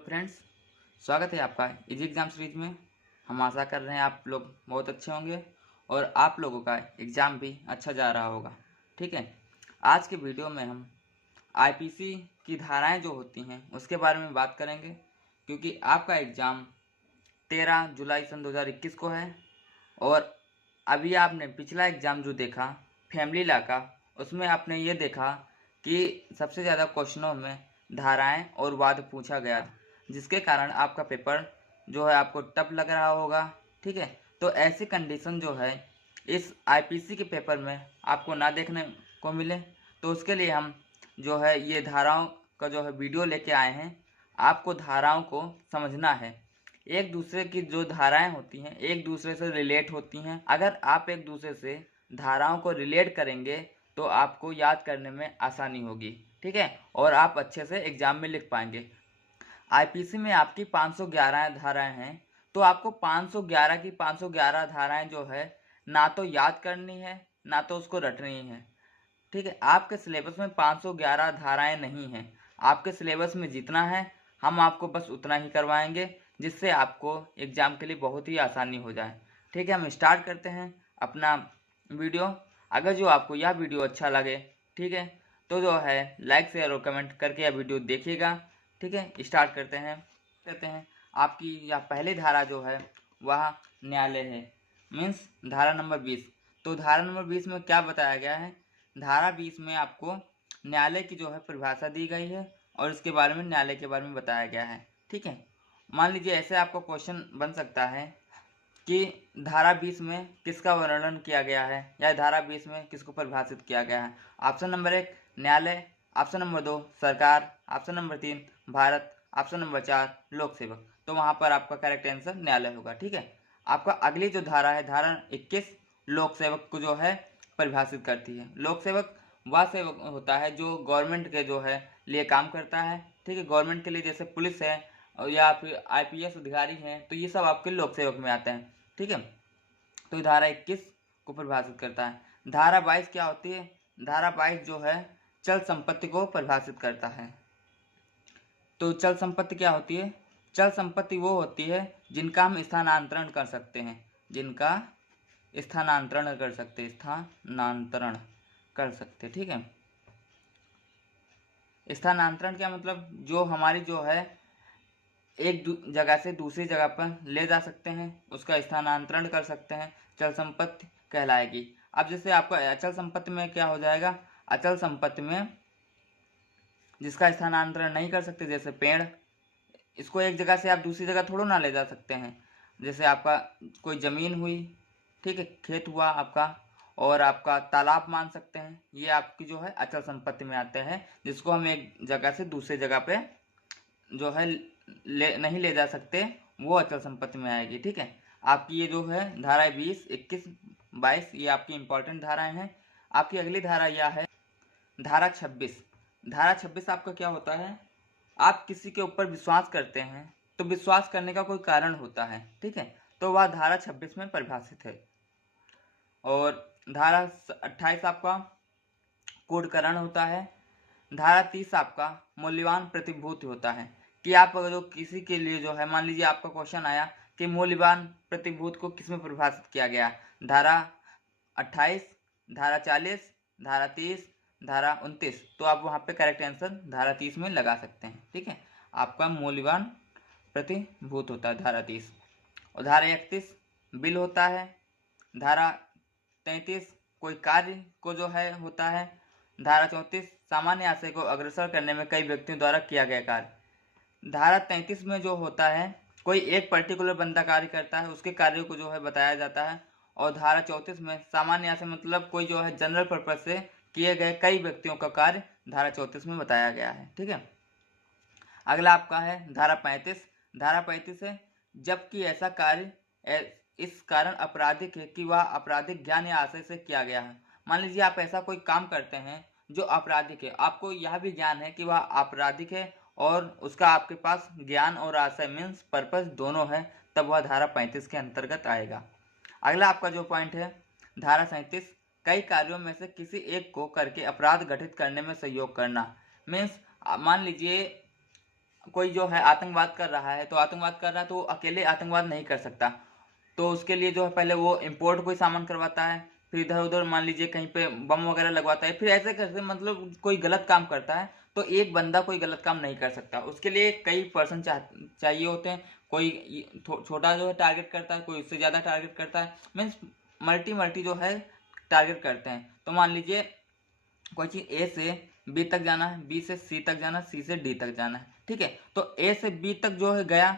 Hello friends, स्वागत है आपका इजी एग्ज़ाम सीरीज में। हम आशा कर रहे हैं आप लोग बहुत अच्छे होंगे और आप लोगों का एग्ज़ाम भी अच्छा जा रहा होगा। ठीक है, आज के वीडियो में हम आईपीसी की धाराएं जो होती हैं उसके बारे में बात करेंगे, क्योंकि आपका एग्ज़ाम 13 जुलाई सन 2021 को है। और अभी आपने पिछला एग्ज़ाम जो देखा फैमिली लॉ का, उसमें आपने ये देखा कि सबसे ज़्यादा क्वेश्चनों में धाराएं और वाद पूछा गया, जिसके कारण आपका पेपर जो है आपको टफ लग रहा होगा। ठीक है, तो ऐसी कंडीशन जो है इस आईपीसी के पेपर में आपको ना देखने को मिले, तो उसके लिए हम जो है ये धाराओं का जो है वीडियो लेके आए हैं। आपको धाराओं को समझना है, एक दूसरे की जो धाराएं होती हैं एक दूसरे से रिलेट होती हैं। अगर आप एक दूसरे से धाराओं को रिलेट करेंगे तो आपको याद करने में आसानी होगी। ठीक है, और आप अच्छे से एग्जाम में लिख पाएंगे। आईपीसी में आपकी 511 धाराएं हैं, तो आपको 511 की 511 धाराएं जो है ना तो याद करनी है ना तो उसको रटनी है। ठीक है, आपके सिलेबस में 511 धाराएं नहीं हैं। आपके सिलेबस में जितना है हम आपको बस उतना ही करवाएंगे, जिससे आपको एग्ज़ाम के लिए बहुत ही आसानी हो जाए। ठीक है, हम स्टार्ट करते हैं अपना वीडियो। अगर जो आपको यह वीडियो अच्छा लगे, ठीक है, तो जो है लाइक शेयर और कमेंट करके यह वीडियो देखिएगा। ठीक है, स्टार्ट करते हैं। आपकी यह पहली धारा जो है वह न्यायालय है, मीन्स धारा नंबर 20। तो धारा नंबर 20 में क्या बताया गया है? धारा 20 में आपको न्यायालय की जो है परिभाषा दी गई है और इसके बारे में न्यायालय के बारे में बताया गया है। ठीक है, मान लीजिए ऐसे आपका क्वेश्चन बन सकता है कि धारा 20 में किसका वर्णन किया गया है या धारा 20 में किसको परिभाषित किया गया है। ऑप्शन नंबर 1 न्यायालय, ऑप्शन नंबर 2 सरकार, option number 3 Bharat, option number 4 लोक सेवक। तो वहां पर आपका करेक्ट आंसर न्यायालय होगा। ठीक है, आपका अगली जो धारा है धारा 21 लोक सेवक को जो है परिभाषित करती है। लोक सेवक वह सेवक होता है जो गवर्नमेंट के जो है लिए काम करता है। ठीक है, गवर्नमेंट के लिए जैसे पुलिस है या फिर आईपीएस अधिकारी हैं, तो ये सब आपके लोक सेवक में आते हैं। ठीक है, तो धारा 21 को परिभाषित करता है। धारा 22 क्या होती है? धारा 22 जो है चल संपत्ति को परिभाषित करता है। तो चल संपत्ति क्या होती है? चल संपत्ति वो होती है जिनका हम स्थानांतरण कर सकते हैं, जिनका स्थानांतरण कर सकते ठीक है, स्थानांतरण क्या मतलब? जो हमारी जो है एक जगह से दूसरी जगह पर ले जा सकते हैं, उसका स्थानांतरण कर सकते हैं, चल संपत्ति कहलाएगी। अब जैसे आपका अचल संपत्ति में क्या हो जाएगा? अचल संपत्ति में जिसका स्थानांतरण नहीं कर सकते, जैसे पेड़, इसको एक जगह से आप दूसरी जगह थोड़ा ना ले जा सकते हैं। जैसे आपका कोई ज़मीन हुई, ठीक है, खेत हुआ आपका, और आपका तालाब मान सकते हैं, ये आपकी जो है अचल संपत्ति में आते हैं, जिसको हम एक जगह से दूसरी जगह पे जो है नहीं ले जा सकते, वो अचल संपत्ति में आएगी। ठीक है, आपकी ये जो है धारा 20, 21, 22 ये आपकी इंपॉर्टेंट धाराएं हैं। आपकी अगली धारा यह है धारा 26। धारा 26 आपका क्या होता है? आप किसी के ऊपर विश्वास करते हैं तो विश्वास करने का कोई कारण होता है। ठीक है, तो वह धारा 26 में परिभाषित है। और धारा 28 आपका कूटकरण होता है। धारा 30 आपका मूल्यवान प्रतिभूति होता है कि आप अगर जो किसी के लिए जो है, मान लीजिए आपका क्वेश्चन आया कि मूल्यवान प्रतिभूति को किस में परिभाषित किया गया, धारा 28, धारा 40, धारा 30, धारा 29, तो आप वहाँ पे करेक्ट आंसर धारा 30 में लगा सकते हैं। ठीक है, आपका मूल्यवान प्रतिभूत होता है धारा 30। और धारा 31 बिल होता है। धारा 33 कोई कार्य को जो है होता है। धारा 34 सामान्य आशय को अग्रसर करने में कई व्यक्तियों द्वारा किया गया कार्य। धारा 33 में जो होता है कोई एक पर्टिकुलर बंदा कार्य करता है, उसके कार्यों को जो है बताया जाता है। और धारा 34 में सामान्य आशय मतलब कोई जो है जनरल पर्पज से किए गए कई व्यक्तियों का कार्य धारा 34 में बताया गया है। ठीक है, अगला आपका है धारा 35। धारा 35 है जबकि ऐसा कार्य इस कारण आपराधिक है कि वह आपराधिक ज्ञान या आशय से किया गया है। मान लीजिए आप ऐसा कोई काम करते हैं जो आपराधिक है, आपको यह भी ज्ञान है कि वह आपराधिक है और उसका आपके पास ज्ञान और आशय मीन्स पर्पस दोनों है, तब वह धारा 35 के अंतर्गत आएगा। अगला आपका जो पॉइंट है धारा 37 कई कार्यों में से किसी एक को करके अपराध घटित करने में सहयोग करना। मीन्स मान लीजिए कोई जो है आतंकवाद कर रहा है, तो आतंकवाद कर रहा है तो वो अकेले आतंकवाद नहीं कर सकता, तो उसके लिए जो है पहले वो इम्पोर्ट कोई सामान करवाता है, फिर इधर उधर मान लीजिए कहीं पे बम वगैरह लगवाता है, फिर ऐसे करके मतलब कोई गलत काम करता है तो एक बंदा कोई गलत काम नहीं कर सकता, उसके लिए कई पर्सन चाहिए होते हैं। कोई छोटा जो है टारगेट करता है, कोई उससे ज़्यादा टारगेट करता है, मीन्स मल्टी जो है टारगेट करते हैं। तो मान लीजिए कोई चीज़ ए से बी तक जाना है, बी से सी तक जाना है, सी से डी तक जाना है, ठीक है। तो ए से बी तक जो है गया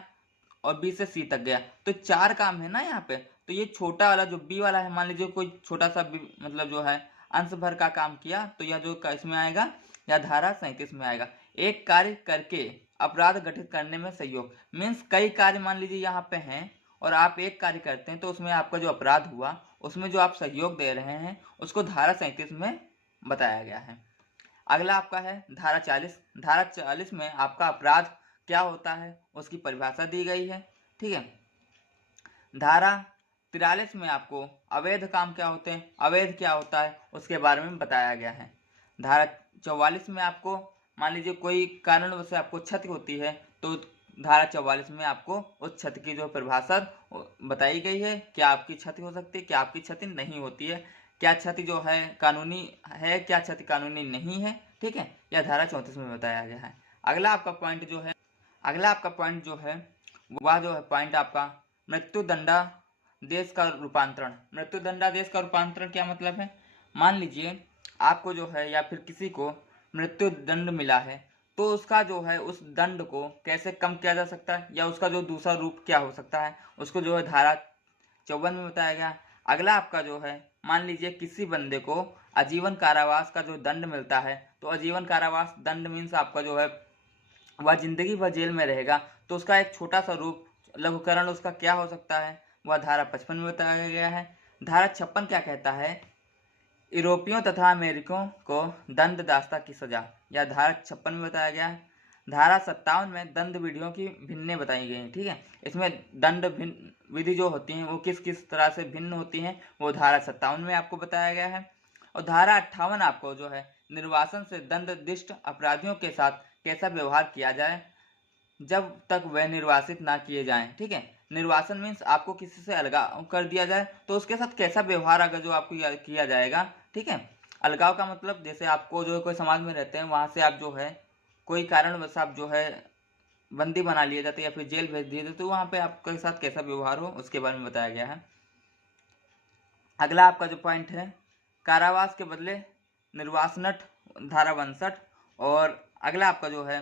और बी से सी तक गया, तो 4 काम है ना यहाँ पे। तो ये छोटा वाला जो बी वाला है, मान लीजिए कोई छोटा सा बी मतलब जो है अंश भर का काम किया, तो यह जो इसमें आएगा या धारा 37 में आएगा। एक कार्य करके अपराध घटित करने में सहयोग, मीन्स कई कार्य मान लीजिए यहाँ पे हैं और आप एक कार्य करते हैं, तो उसमें आपका जो अपराध हुआ उसमें जो आप सहयोग दे रहे हैं उसको धारा 37 में बताया गया है। अगला आपका है धारा 40। धारा 40 में आपका अपराध क्या होता है उसकी परिभाषा दी गई है, ठीक है। धारा 43 में आपको अवैध काम क्या होते हैं, अवैध क्या होता है उसके बारे में बताया गया है। धारा 44 में आपको मान लीजिए कोई कारणवश से आपको क्षति होती है, तो धारा 44 में आपको उस क्षति की जो परिभाषा बताई गई है, क्या आपकी क्षति हो सकती है, क्या आपकी क्षति नहीं होती है, क्या क्षति जो है कानूनी है, क्या क्षति कानूनी नहीं है, ठीक है। यह धारा 34 में बताया गया है। अगला आपका पॉइंट जो है वह जो है पॉइंट आपका मृत्युदंडादेश का रूपांतरण। मृत्युदंडादेश का रूपांतरण क्या मतलब है, मान लीजिए आपको जो है या फिर किसी को मृत्यु दंड मिला है, तो उसका जो है उस दंड को कैसे कम किया जा सकता है या उसका जो दूसरा रूप क्या हो सकता है, उसको जो है धारा 54 में बताया गया। अगला आपका जो है मान लीजिए किसी बंदे को आजीवन कारावास का जो दंड मिलता है, तो आजीवन कारावास दंड मीन्स आपका जो है वह जिंदगी भर जेल में रहेगा, तो उसका एक छोटा सा रूप लघुकरण उसका क्या हो सकता है, वह धारा 55 में बताया गया है। धारा 56 क्या कहता है, यूरोपियों तथा अमेरिकियों को दंड दास्ता की सजा, यह धारा 56 में बताया गया है। धारा 57 में दंड विधियों की भिन्नें बताई गई हैं, ठीक है। इसमें दंड विधि जो होती हैं वो किस किस तरह से भिन्न होती हैं वो धारा 57 में आपको बताया गया है। और धारा 58 आपको जो है निर्वासन से दंडदिष्ट अपराधियों के साथ कैसा व्यवहार किया जाए जब तक वह निर्वासित ना किए जाएं, ठीक है। निर्वासन मीन्स आपको किसी से अलगाव कर दिया जाए तो उसके साथ कैसा व्यवहार अगर जो आपको किया जाएगा, ठीक है। अलगाव का मतलब जैसे आपको जो कोई समाज में रहते हैं वहां से आप जो है कोई कारणवश आप जो है बंदी बना लिए जाते या फिर जेल भेज दिए जाते, तो वहां पे आपके साथ कैसा व्यवहार हो उसके बारे में बताया गया है। अगला आपका जो पॉइंट है कारावास के बदले निर्वासनट, धारा 62। और अगला आपका जो है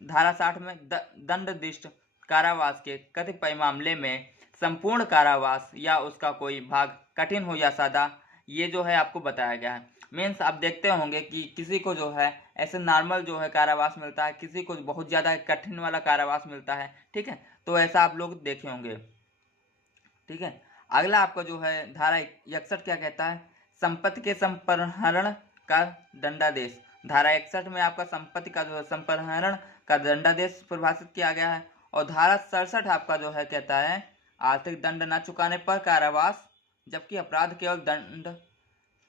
धारा 60 में दंडदिष्ट कारावास के कतिपय मामले में संपूर्ण कारावास या उसका कोई भाग कठिन हो या सादा, ये जो है आपको बताया गया है। मीन्स आप देखते होंगे कि किसी को जो है ऐसे नॉर्मल जो है कारावास मिलता है, किसी को बहुत ज़्यादा कठिन वाला कारावास मिलता है, ठीक है। तो ऐसा आप लोग देखे होंगे, ठीक है। अगला आपका जो है धारा 61 क्या कहता है, संपत्ति के संपहरण का दंडादेश। धारा 61 में आपका संपत्ति का जो है संपहरण का दंडादेश परिभाषित किया गया है। और धारा 67 आपका जो है कहता है आर्थिक दंड न चुकाने पर कारावास, जबकि अपराध केवल दंड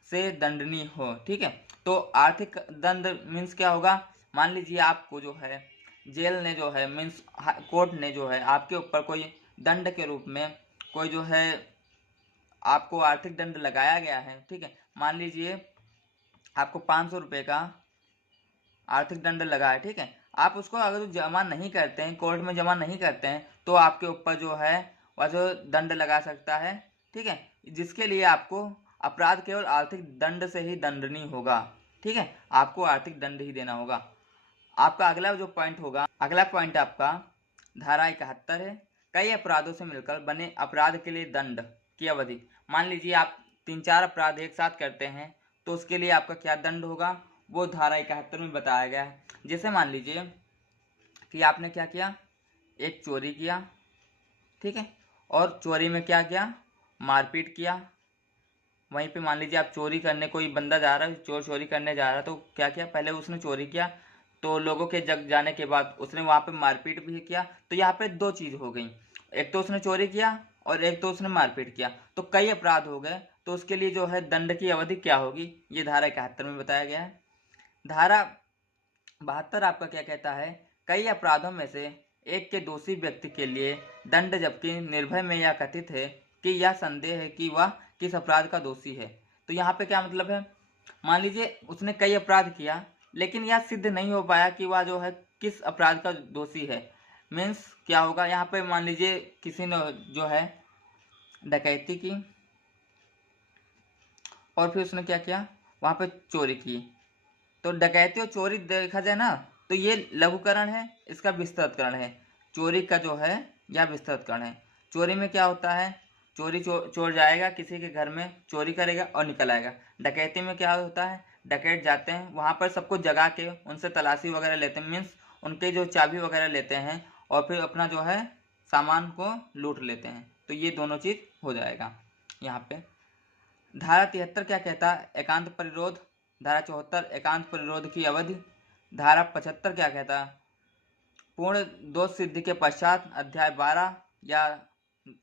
से दंडनीय हो, ठीक है। तो आर्थिक दंड मीन्स क्या होगा, मान लीजिए आपको जो है जेल ने जो है मीन्स कोर्ट ने जो है आपके ऊपर कोई दंड के रूप में कोई जो है आपको आर्थिक दंड लगाया गया है, ठीक है। मान लीजिए आपको 500 रुपये का आर्थिक दंड लगा है, ठीक है। आप उसको अगर जमा नहीं करते हैं, कोर्ट में जमा नहीं करते हैं, तो आपके ऊपर जो है वह जो दंड लगा सकता है, ठीक है। जिसके लिए आपको अपराध केवल आर्थिक दंड से ही दंडनीय होगा, ठीक है। आपको आर्थिक दंड ही देना होगा। आपका अगला जो पॉइंट होगा, अगला पॉइंट आपका धारा 71 है, कई अपराधों से मिलकर बने अपराध के लिए दंड की अवधि। मान लीजिए आप 3-4 अपराध एक साथ करते हैं तो उसके लिए आपका क्या दंड होगा वो धारा 71 में बताया गया है। जैसे मान लीजिए कि आपने क्या किया, एक चोरी किया, ठीक है, और चोरी में क्या किया, मारपीट किया। वहीं पे मान लीजिए आप चोरी करने, कोई बंदा जा रहा है चोरी करने जा रहा है, तो क्या किया, पहले उसने चोरी किया, तो लोगों के जग जाने के बाद उसने वहाँ पे मारपीट भी किया। तो यहाँ पे 2 चीज़ हो गई, एक तो उसने चोरी किया और एक तो उसने मारपीट किया, तो कई अपराध हो गए। तो उसके लिए जो है दंड की अवधि क्या होगी, ये धारा 71 में बताया गया है। धारा 72 आपका क्या कहता है, कई अपराधों में से एक के दोषी व्यक्ति के लिए दंड, जबकि निर्भय में यह कथित है कि यह संदेह है कि वह किस अपराध का दोषी है। तो यहाँ पे क्या मतलब है, मान लीजिए उसने कई अपराध किया लेकिन यह सिद्ध नहीं हो पाया कि वह जो है किस अपराध का दोषी है। मीन्स क्या होगा, यहाँ पे मान लीजिए किसी ने जो है डकैती की और फिर उसने क्या किया, वहाँ पे चोरी की। तो डकैती और चोरी देखा जाए ना तो ये लघुकरण है, इसका विस्तृतकरण है। चोरी का जो है यह विस्तृतकरण है। चोरी में क्या होता है, चोर जाएगा किसी के घर में, चोरी करेगा और निकल आएगा। डकैती में क्या होता है, डकैत जाते हैं वहाँ पर सबको जगा के उनसे तलाशी वगैरह लेते हैं, मीन्स उनके जो चाबी वगैरह लेते हैं और फिर अपना जो है सामान को लूट लेते हैं। तो ये दोनों चीज़ हो जाएगा यहाँ पे। धारा 73 क्या कहता है, एकांत परिरोध। धारा 74 एकांत परिरोध की अवधि। धारा 75 क्या कहता है, पूर्ण दोष सिद्धि के पश्चात अध्याय 12 या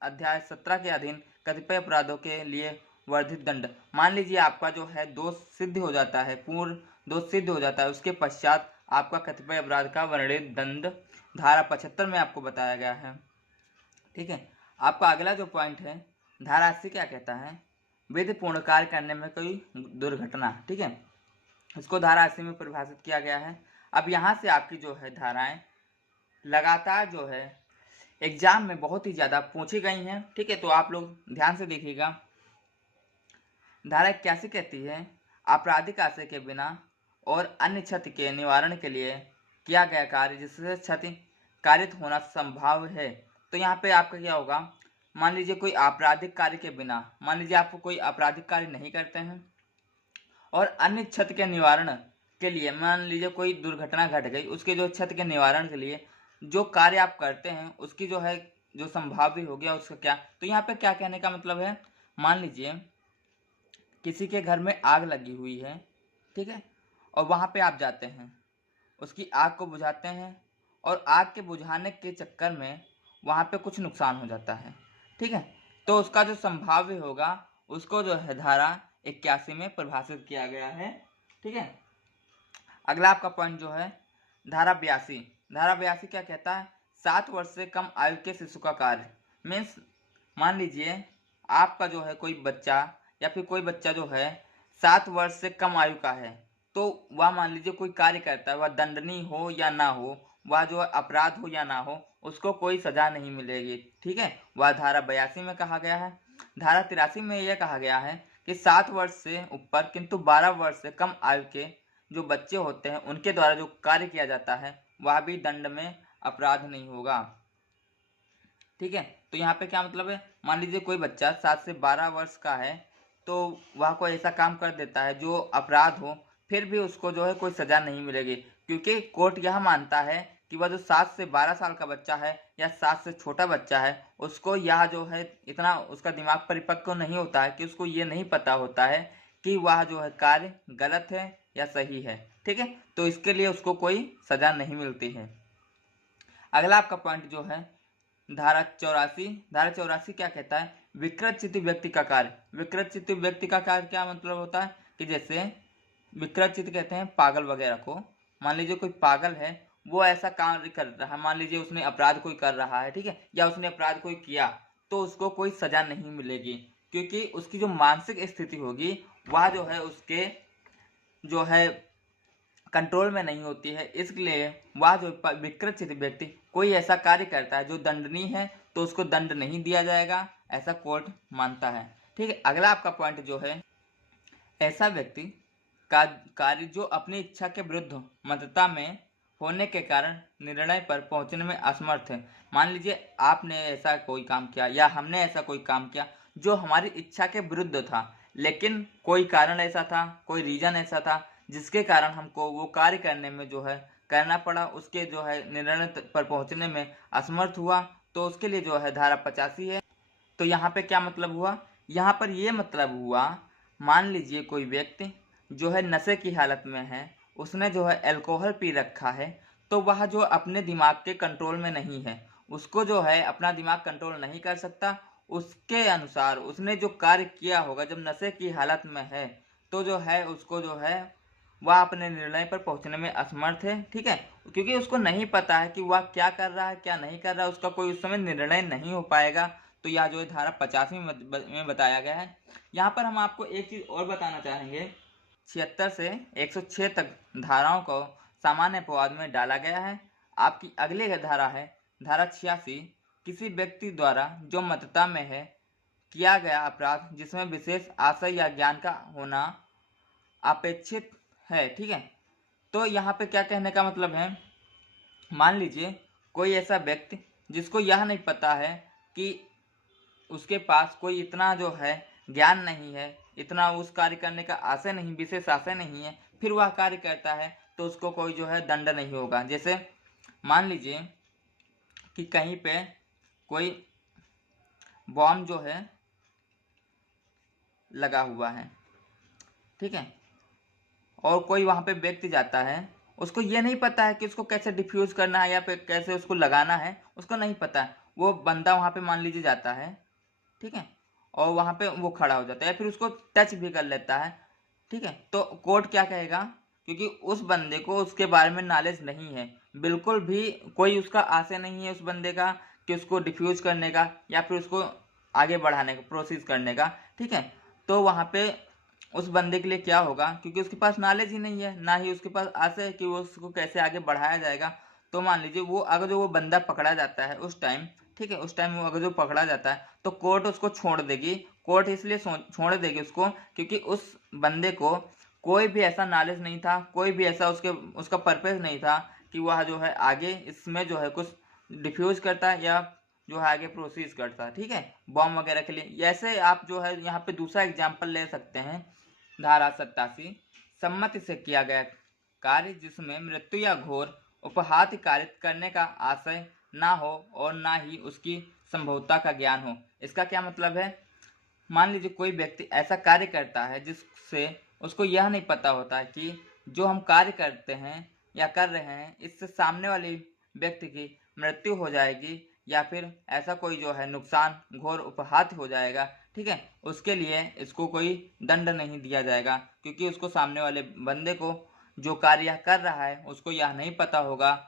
अध्याय 17 के अधीन कतिपय अपराधों के लिए वर्धित दंड। मान लीजिए आपका जो है दोष सिद्ध हो जाता है, पूर्ण दोष सिद्ध हो जाता है, उसके पश्चात आपका कतिपय अपराध का वर्णित दंड धारा 75 में आपको बताया गया है। ठीक है, आपका अगला जो पॉइंट है, धारा 80 क्या कहता है, विधि पूर्ण कार्य करने में कोई दुर्घटना। ठीक है, इसको धारा 80 में परिभाषित किया गया है। अब यहाँ से आपकी जो है धाराएं लगातार जो है एग्जाम में बहुत ही ज़्यादा पूछी गई हैं। ठीक है, तो आप लोग ध्यान से देखिएगा। धारा 81 कहती है, आपराधिक आशय के बिना और अन्य क्षति के निवारण के लिए किया गया कार्य जिससे क्षति कारित होना संभव है। तो यहाँ पे आपका क्या होगा, मान लीजिए कोई आपराधिक कार्य के बिना, मान लीजिए आप कोई आपराधिक कार्य नहीं करते हैं और अन्य क्षति के निवारण के लिए, मान लीजिए कोई दुर्घटना घट गई, उसके जो क्षति के निवारण के लिए जो कार्य आप करते हैं उसकी जो है जो संभाव्य हो गया उसका क्या। तो यहाँ पे क्या कहने का मतलब है, मान लीजिए किसी के घर में आग लगी हुई है, ठीक है, और वहाँ पे आप जाते हैं, उसकी आग को बुझाते हैं और आग के बुझाने के चक्कर में वहाँ पे कुछ नुकसान हो जाता है। ठीक है, तो उसका जो संभाव्य होगा उसको जो है धारा 81 में परिभाषित किया गया है। ठीक है, अगला आपका पॉइंट जो है धारा 82। धारा 82 क्या कहता है, 7 वर्ष से कम आयु के शिशु का कार्य। मीन्स मान लीजिए आपका जो है कोई बच्चा या फिर कोई बच्चा जो है 7 वर्ष से कम आयु का है, तो वह मान लीजिए कोई कार्य करता है, वह दंडनीय हो या ना हो, वह जो अपराध हो या ना हो, उसको कोई सजा नहीं मिलेगी। ठीक है, वह धारा 82 में कहा गया है। धारा 83 में यह कहा गया है कि 7 वर्ष से ऊपर किंतु 12 वर्ष से कम आयु के जो बच्चे होते हैं उनके द्वारा जो कार्य किया जाता है वह भी दंड में अपराध नहीं होगा। ठीक है, तो यहाँ पे क्या मतलब है, मान लीजिए कोई बच्चा 7 से 12 वर्ष का है तो वह कोई ऐसा काम कर देता है जो अपराध हो, फिर भी उसको जो है कोई सजा नहीं मिलेगी, क्योंकि कोर्ट यह मानता है कि वह जो 7 से 12 साल का बच्चा है या 7 से छोटा बच्चा है, उसको यह जो है इतना उसका दिमाग परिपक्व नहीं होता है कि उसको ये नहीं पता होता है कि वह जो है कार्य गलत है या सही है। ठीक है, तो इसके लिए उसको कोई सजा नहीं मिलती है। अगला आपका पॉइंट जो है धारा 84। धारा 84 क्या कहता है, विकृत चित्त व्यक्ति का कार्य। विकृत चित्त व्यक्ति का कार्य क्या मतलब होता है कि जैसे विकृत चित्त कहते हैं पागल वगैरह को। मान लीजिए कोई पागल है, वो ऐसा कार्य कर रहा है, मान लीजिए उसने अपराध कोई कर रहा है, ठीक है, या उसने अपराध कोई किया, तो उसको कोई सजा नहीं मिलेगी, क्योंकि उसकी जो मानसिक स्थिति होगी वह जो है उसके जो है कंट्रोल में नहीं होती है। इसलिए वह जो विकृत चित्त व्यक्ति कोई ऐसा कार्य करता है जो दंडनीय है तो उसको दंड नहीं दिया जाएगा, ऐसा कोर्ट मानता है। ठीक है, अगला आपका पॉइंट जो है, ऐसा व्यक्ति का कार्य जो अपनी इच्छा के विरुद्ध मदता में होने के कारण निर्णय पर पहुंचने में असमर्थ है। मान लीजिए आपने ऐसा कोई काम किया या हमने ऐसा कोई काम किया जो हमारी इच्छा के विरुद्ध था, लेकिन कोई कारण ऐसा था, कोई रीजन ऐसा था जिसके कारण हमको वो कार्य करने में जो है करना पड़ा, उसके जो है निर्णय पर पहुंचने में असमर्थ हुआ, तो उसके लिए जो है धारा 85 है। तो यहाँ पे क्या मतलब हुआ, यहाँ पर ये मतलब हुआ, मान लीजिए कोई व्यक्ति जो है नशे की हालत में है, उसने जो है अल्कोहल पी रखा है, तो वह जो अपने दिमाग के कंट्रोल में नहीं है, उसको जो है अपना दिमाग कंट्रोल नहीं कर सकता, उसके अनुसार उसने जो कार्य किया होगा जब नशे की हालत में है, तो जो है उसको जो है वह अपने निर्णय पर पहुंचने में असमर्थ है। ठीक है, क्योंकि उसको नहीं पता है कि वह क्या कर रहा है क्या नहीं कर रहा है, उसका कोई उस समय निर्णय नहीं हो पाएगा। तो यह जो है धारा 50वीं में बताया गया है। यहाँ पर हम आपको एक चीज़ और बताना चाहेंगे, 76 से 106 तक धाराओं को सामान्य अपवाद में डाला गया है। आपकी अगली धारा है धारा 86, किसी व्यक्ति द्वारा जो मतता में है किया गया अपराध जिसमें विशेष आशय या ज्ञान का होना अपेक्षित है। ठीक है, तो यहाँ पे क्या कहने का मतलब है, मान लीजिए कोई ऐसा व्यक्ति जिसको यह नहीं पता है कि उसके पास कोई इतना जो है ज्ञान नहीं है, इतना उस कार्य करने का आशय नहीं, विशेष आशय नहीं है, फिर वह कार्य करता है तो उसको कोई जो है दंड नहीं होगा। जैसे मान लीजिए कि कहीं पे कोई बॉम्ब जो है लगा हुआ है, ठीक है, और कोई वहाँ पे व्यक्ति जाता है, उसको ये नहीं पता है कि उसको कैसे डिफ्यूज़ करना है या फिर कैसे उसको लगाना है, उसको नहीं पता है। वो बंदा वहाँ पे मान लीजिए जाता है, ठीक है, और वहाँ पे वो खड़ा हो जाता है या फिर उसको टच भी कर लेता है, ठीक है, तो कोर्ट क्या कहेगा, क्योंकि उस बंदे को उसके बारे में नॉलेज नहीं है, बिल्कुल भी कोई उसका आशय नहीं है उस बंदे का कि उसको डिफ्यूज करने का या फिर उसको आगे बढ़ाने का, प्रोसेस करने का, ठीक है, तो वहाँ पे उस बंदे के लिए क्या होगा, क्योंकि उसके पास नॉलेज ही नहीं है, ना ही उसके पास आशय है कि वो उसको कैसे आगे बढ़ाया जाएगा। तो मान लीजिए वो अगर जो वो बंदा पकड़ा जाता है उस टाइम, ठीक है, उस टाइम वो अगर जो पकड़ा जाता है तो कोर्ट उसको छोड़ देगी। कोर्ट इसलिए छोड़ देगी उसको क्योंकि उस बंदे को कोई भी ऐसा नॉलेज नहीं था, कोई भी ऐसा उसका पर्पस नहीं था कि वह जो है आगे इसमें जो है कुछ डिफ्यूज करता है या जो है आगे प्रोसीज करता है, ठीक है, बॉम्ब वगैरह के लिए। ऐसे आप जो है यहाँ पे दूसरा एग्जाम्पल ले सकते हैं, धारा 87, सम्मति से किया गया कार्य जिसमें मृत्यु या घोर उपहाति कारित करने का आशय ना हो और ना ही उसकी संभवता का ज्ञान हो। इसका क्या मतलब है, मान लीजिए कोई व्यक्ति ऐसा कार्य करता है जिससे उसको यह नहीं पता होता है कि जो हम कार्य करते हैं या कर रहे हैं इससे सामने वाले व्यक्ति की मृत्यु हो जाएगी या फिर ऐसा कोई जो है नुकसान घोर उपहात हो जाएगा, ठीक है, उसके लिए इसको कोई दंड नहीं दिया जाएगा क्योंकि उसको सामने वाले बंदे को जो कार्य कर रहा है उसको यह नहीं पता होगा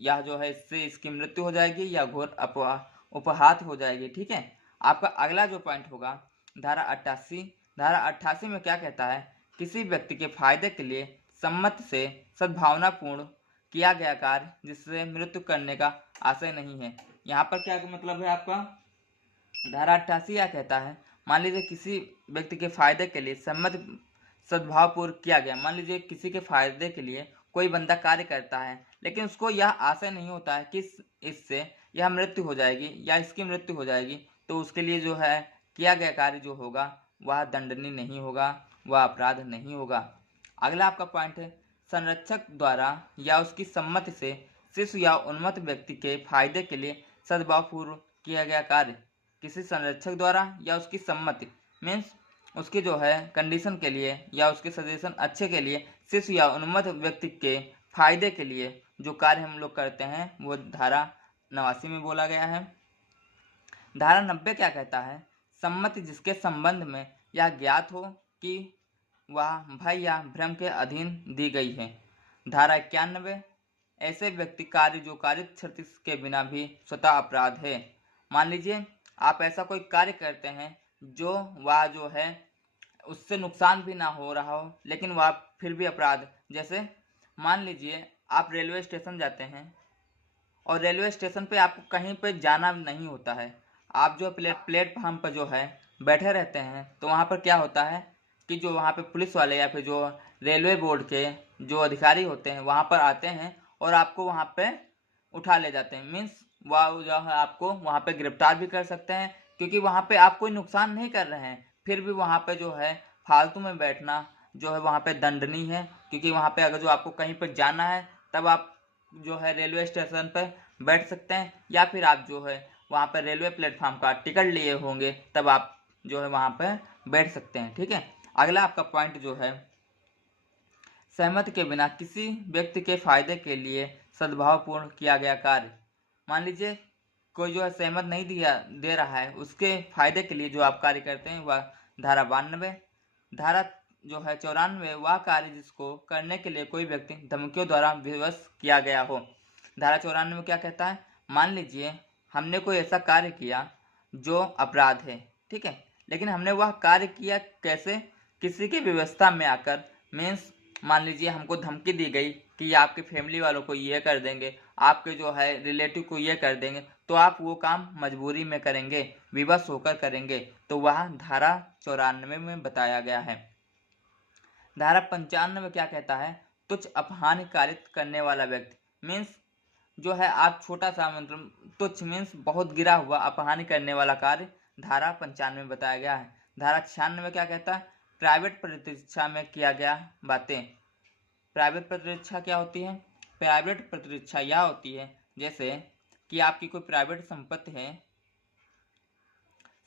यह जो है इससे इसकी मृत्यु हो जाएगी या घोर उपहात हो जाएगी। ठीक है, आपका अगला जो पॉइंट होगा धारा 88। धारा 88 में क्या कहता है, किसी व्यक्ति के फायदे के लिए सम्मत से सद्भावनापूर्ण किया गया कार्य जिससे मृत्यु करने का आशय नहीं है। यहाँ पर क्या मतलब है आपका, धारा 88 क्या कहता है, मान लीजिए किसी व्यक्ति के फायदे के लिए सम्मत सद्भावपूर्ण किया गया, मान लीजिए किसी के फायदे के लिए कोई बंदा कार्य करता है लेकिन उसको यह आशय नहीं होता है कि इससे यह मृत्यु हो जाएगी या इसकी मृत्यु हो जाएगी, तो उसके लिए जो है किया गया कार्य जो होगा वह दंडनीय नहीं होगा, वह अपराध नहीं होगा। अगला आपका पॉइंट है, संरक्षक द्वारा या उसकी सम्मति से शिशु या उन्मत्त व्यक्ति के फायदे के लिए सद्भावपूर्व किया गया कार्य। किसी संरक्षक द्वारा या उसकी सम्मति मीन्स उसके जो है कंडीशन के लिए या उसके सजेशन अच्छे के लिए शिशु या उन्मत्त व्यक्ति के फायदे के लिए जो कार्य हम लोग करते हैं वो धारा 89 में बोला गया है। धारा 90 क्या कहता है, सम्मति जिसके संबंध में यह ज्ञात हो कि वह भय या भ्रम के अधीन दी गई है। धारा 91, ऐसे व्यक्ति कार्य जो कारित क्षति के बिना भी स्वतः अपराध है। मान लीजिए आप ऐसा कोई कार्य करते हैं जो वह जो है उससे नुकसान भी ना हो रहा हो लेकिन वह फिर भी अपराध। जैसे मान लीजिए आप रेलवे स्टेशन जाते हैं और रेलवे स्टेशन पे आपको कहीं पे जाना नहीं होता है, आप जो प्लेटफार्म पर जो है बैठे रहते हैं, तो वहाँ पर क्या होता है कि जो वहाँ पे पुलिस वाले या फिर जो रेलवे बोर्ड के जो अधिकारी होते हैं वहाँ पर आते हैं और आपको वहाँ पे उठा ले जाते हैं। मीन्स वह जो है आपको वहाँ पे गिरफ्तार भी कर सकते हैं क्योंकि वहाँ पे आप कोई नुकसान नहीं कर रहे हैं, फिर भी वहाँ पे जो है फालतू में बैठना जो है वहाँ पे दंडनीय है। क्योंकि वहाँ पे अगर जो आपको कहीं पर जाना है तब आप जो है रेलवे स्टेशन पर बैठ सकते हैं या फिर आप जो है वहाँ पर रेलवे प्लेटफार्म का टिकट लिए होंगे तब आप जो है वहाँ पर बैठ सकते हैं। ठीक है, अगला आपका पॉइंट जो है, सहमति के बिना किसी व्यक्ति के फायदे के लिए सद्भावपूर्ण किया गया कार्य। मान लीजिए कोई जो है सहमत नहीं दे रहा है, उसके फायदे के लिए जो आप कार्य करते हैं वह धारा 92। धारा जो है 94 वह कार्य जिसको करने के लिए कोई व्यक्ति धमकियों द्वारा विवश किया गया हो। धारा 94 में क्या कहता है, मान लीजिए हमने कोई ऐसा कार्य किया जो अपराध है, ठीक है, लेकिन हमने वह कार्य किया कैसे, किसी की व्यवस्था में आकर। मीन्स मान लीजिए हमको धमकी दी गई कि आपके फैमिली वालों को ये कर देंगे, आपके जो है रिलेटिव को ये कर देंगे, तो आप वो काम मजबूरी में करेंगे, विवश होकर करेंगे, तो वह धारा 94 में बताया गया है। धारा 95 में क्या कहता है, तुच्छ अपहानि कारित करने वाला व्यक्ति। मीन्स जो है आप छोटा सा, मतलब तुच्छ मीन्स बहुत गिरा हुआ, अपहानि करने वाला कार्य धारा 95 में बताया गया है। धारा 96 में क्या कहता है, प्राइवेट प्रतिष्ठा में किया गया बातें। प्राइवेट प्रतिष्ठा क्या होती है, प्राइवेट प्रतिष्ठा यह होती है जैसे कि आपकी कोई प्राइवेट संपत्ति है,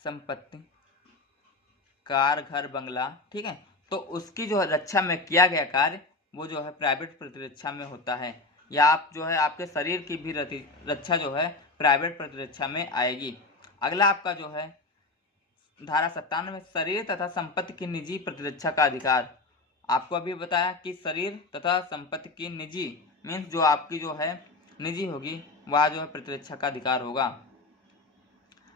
संपत्ति कार घर बंगला, ठीक है, तो उसकी जो है रक्षा में किया गया कार्य वो जो है प्राइवेट प्रतिरक्षा में होता है। या आप जो है आपके शरीर की भी रक्षा जो है प्राइवेट प्रतिरक्षा में आएगी। अगला आपका जो है धारा 97 शरीर तथा संपत्ति की निजी प्रतिरक्षा का अधिकार। आपको अभी बताया कि शरीर तथा संपत्ति की निजी मीन्स जो आपकी जो है निजी होगी वह जो है प्रतिरक्षा का अधिकार होगा।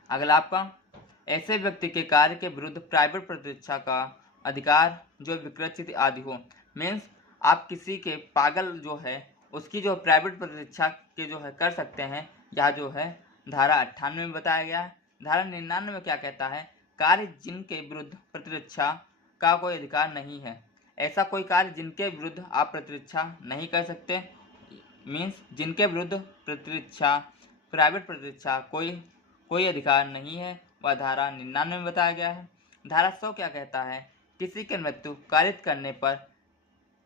अगला आपका ऐसे व्यक्ति के कार्य के विरुद्ध प्राइवेट प्रतिरक्षा का अधिकार जो विकृत आदि हो। मीन्स आप किसी के पागल जो है उसकी जो प्राइवेट प्रतिरक्षा के जो है कर सकते हैं, यह जो है धारा 98 में बताया गया है। धारा 99 में क्या कहता है, कार्य जिनके विरुद्ध प्रतिरक्षा का कोई अधिकार नहीं है। ऐसा कोई कार्य जिनके विरुद्ध आप प्रतिरक्षा नहीं कर सकते, मीन्स जिनके विरुद्ध प्रतिरक्षा प्राइवेट प्रतिरक्षा कोई अधिकार नहीं है, वह धारा 99 में बताया गया है। धारा 100 क्या कहता है, किसी के मृत्यु कारित करने पर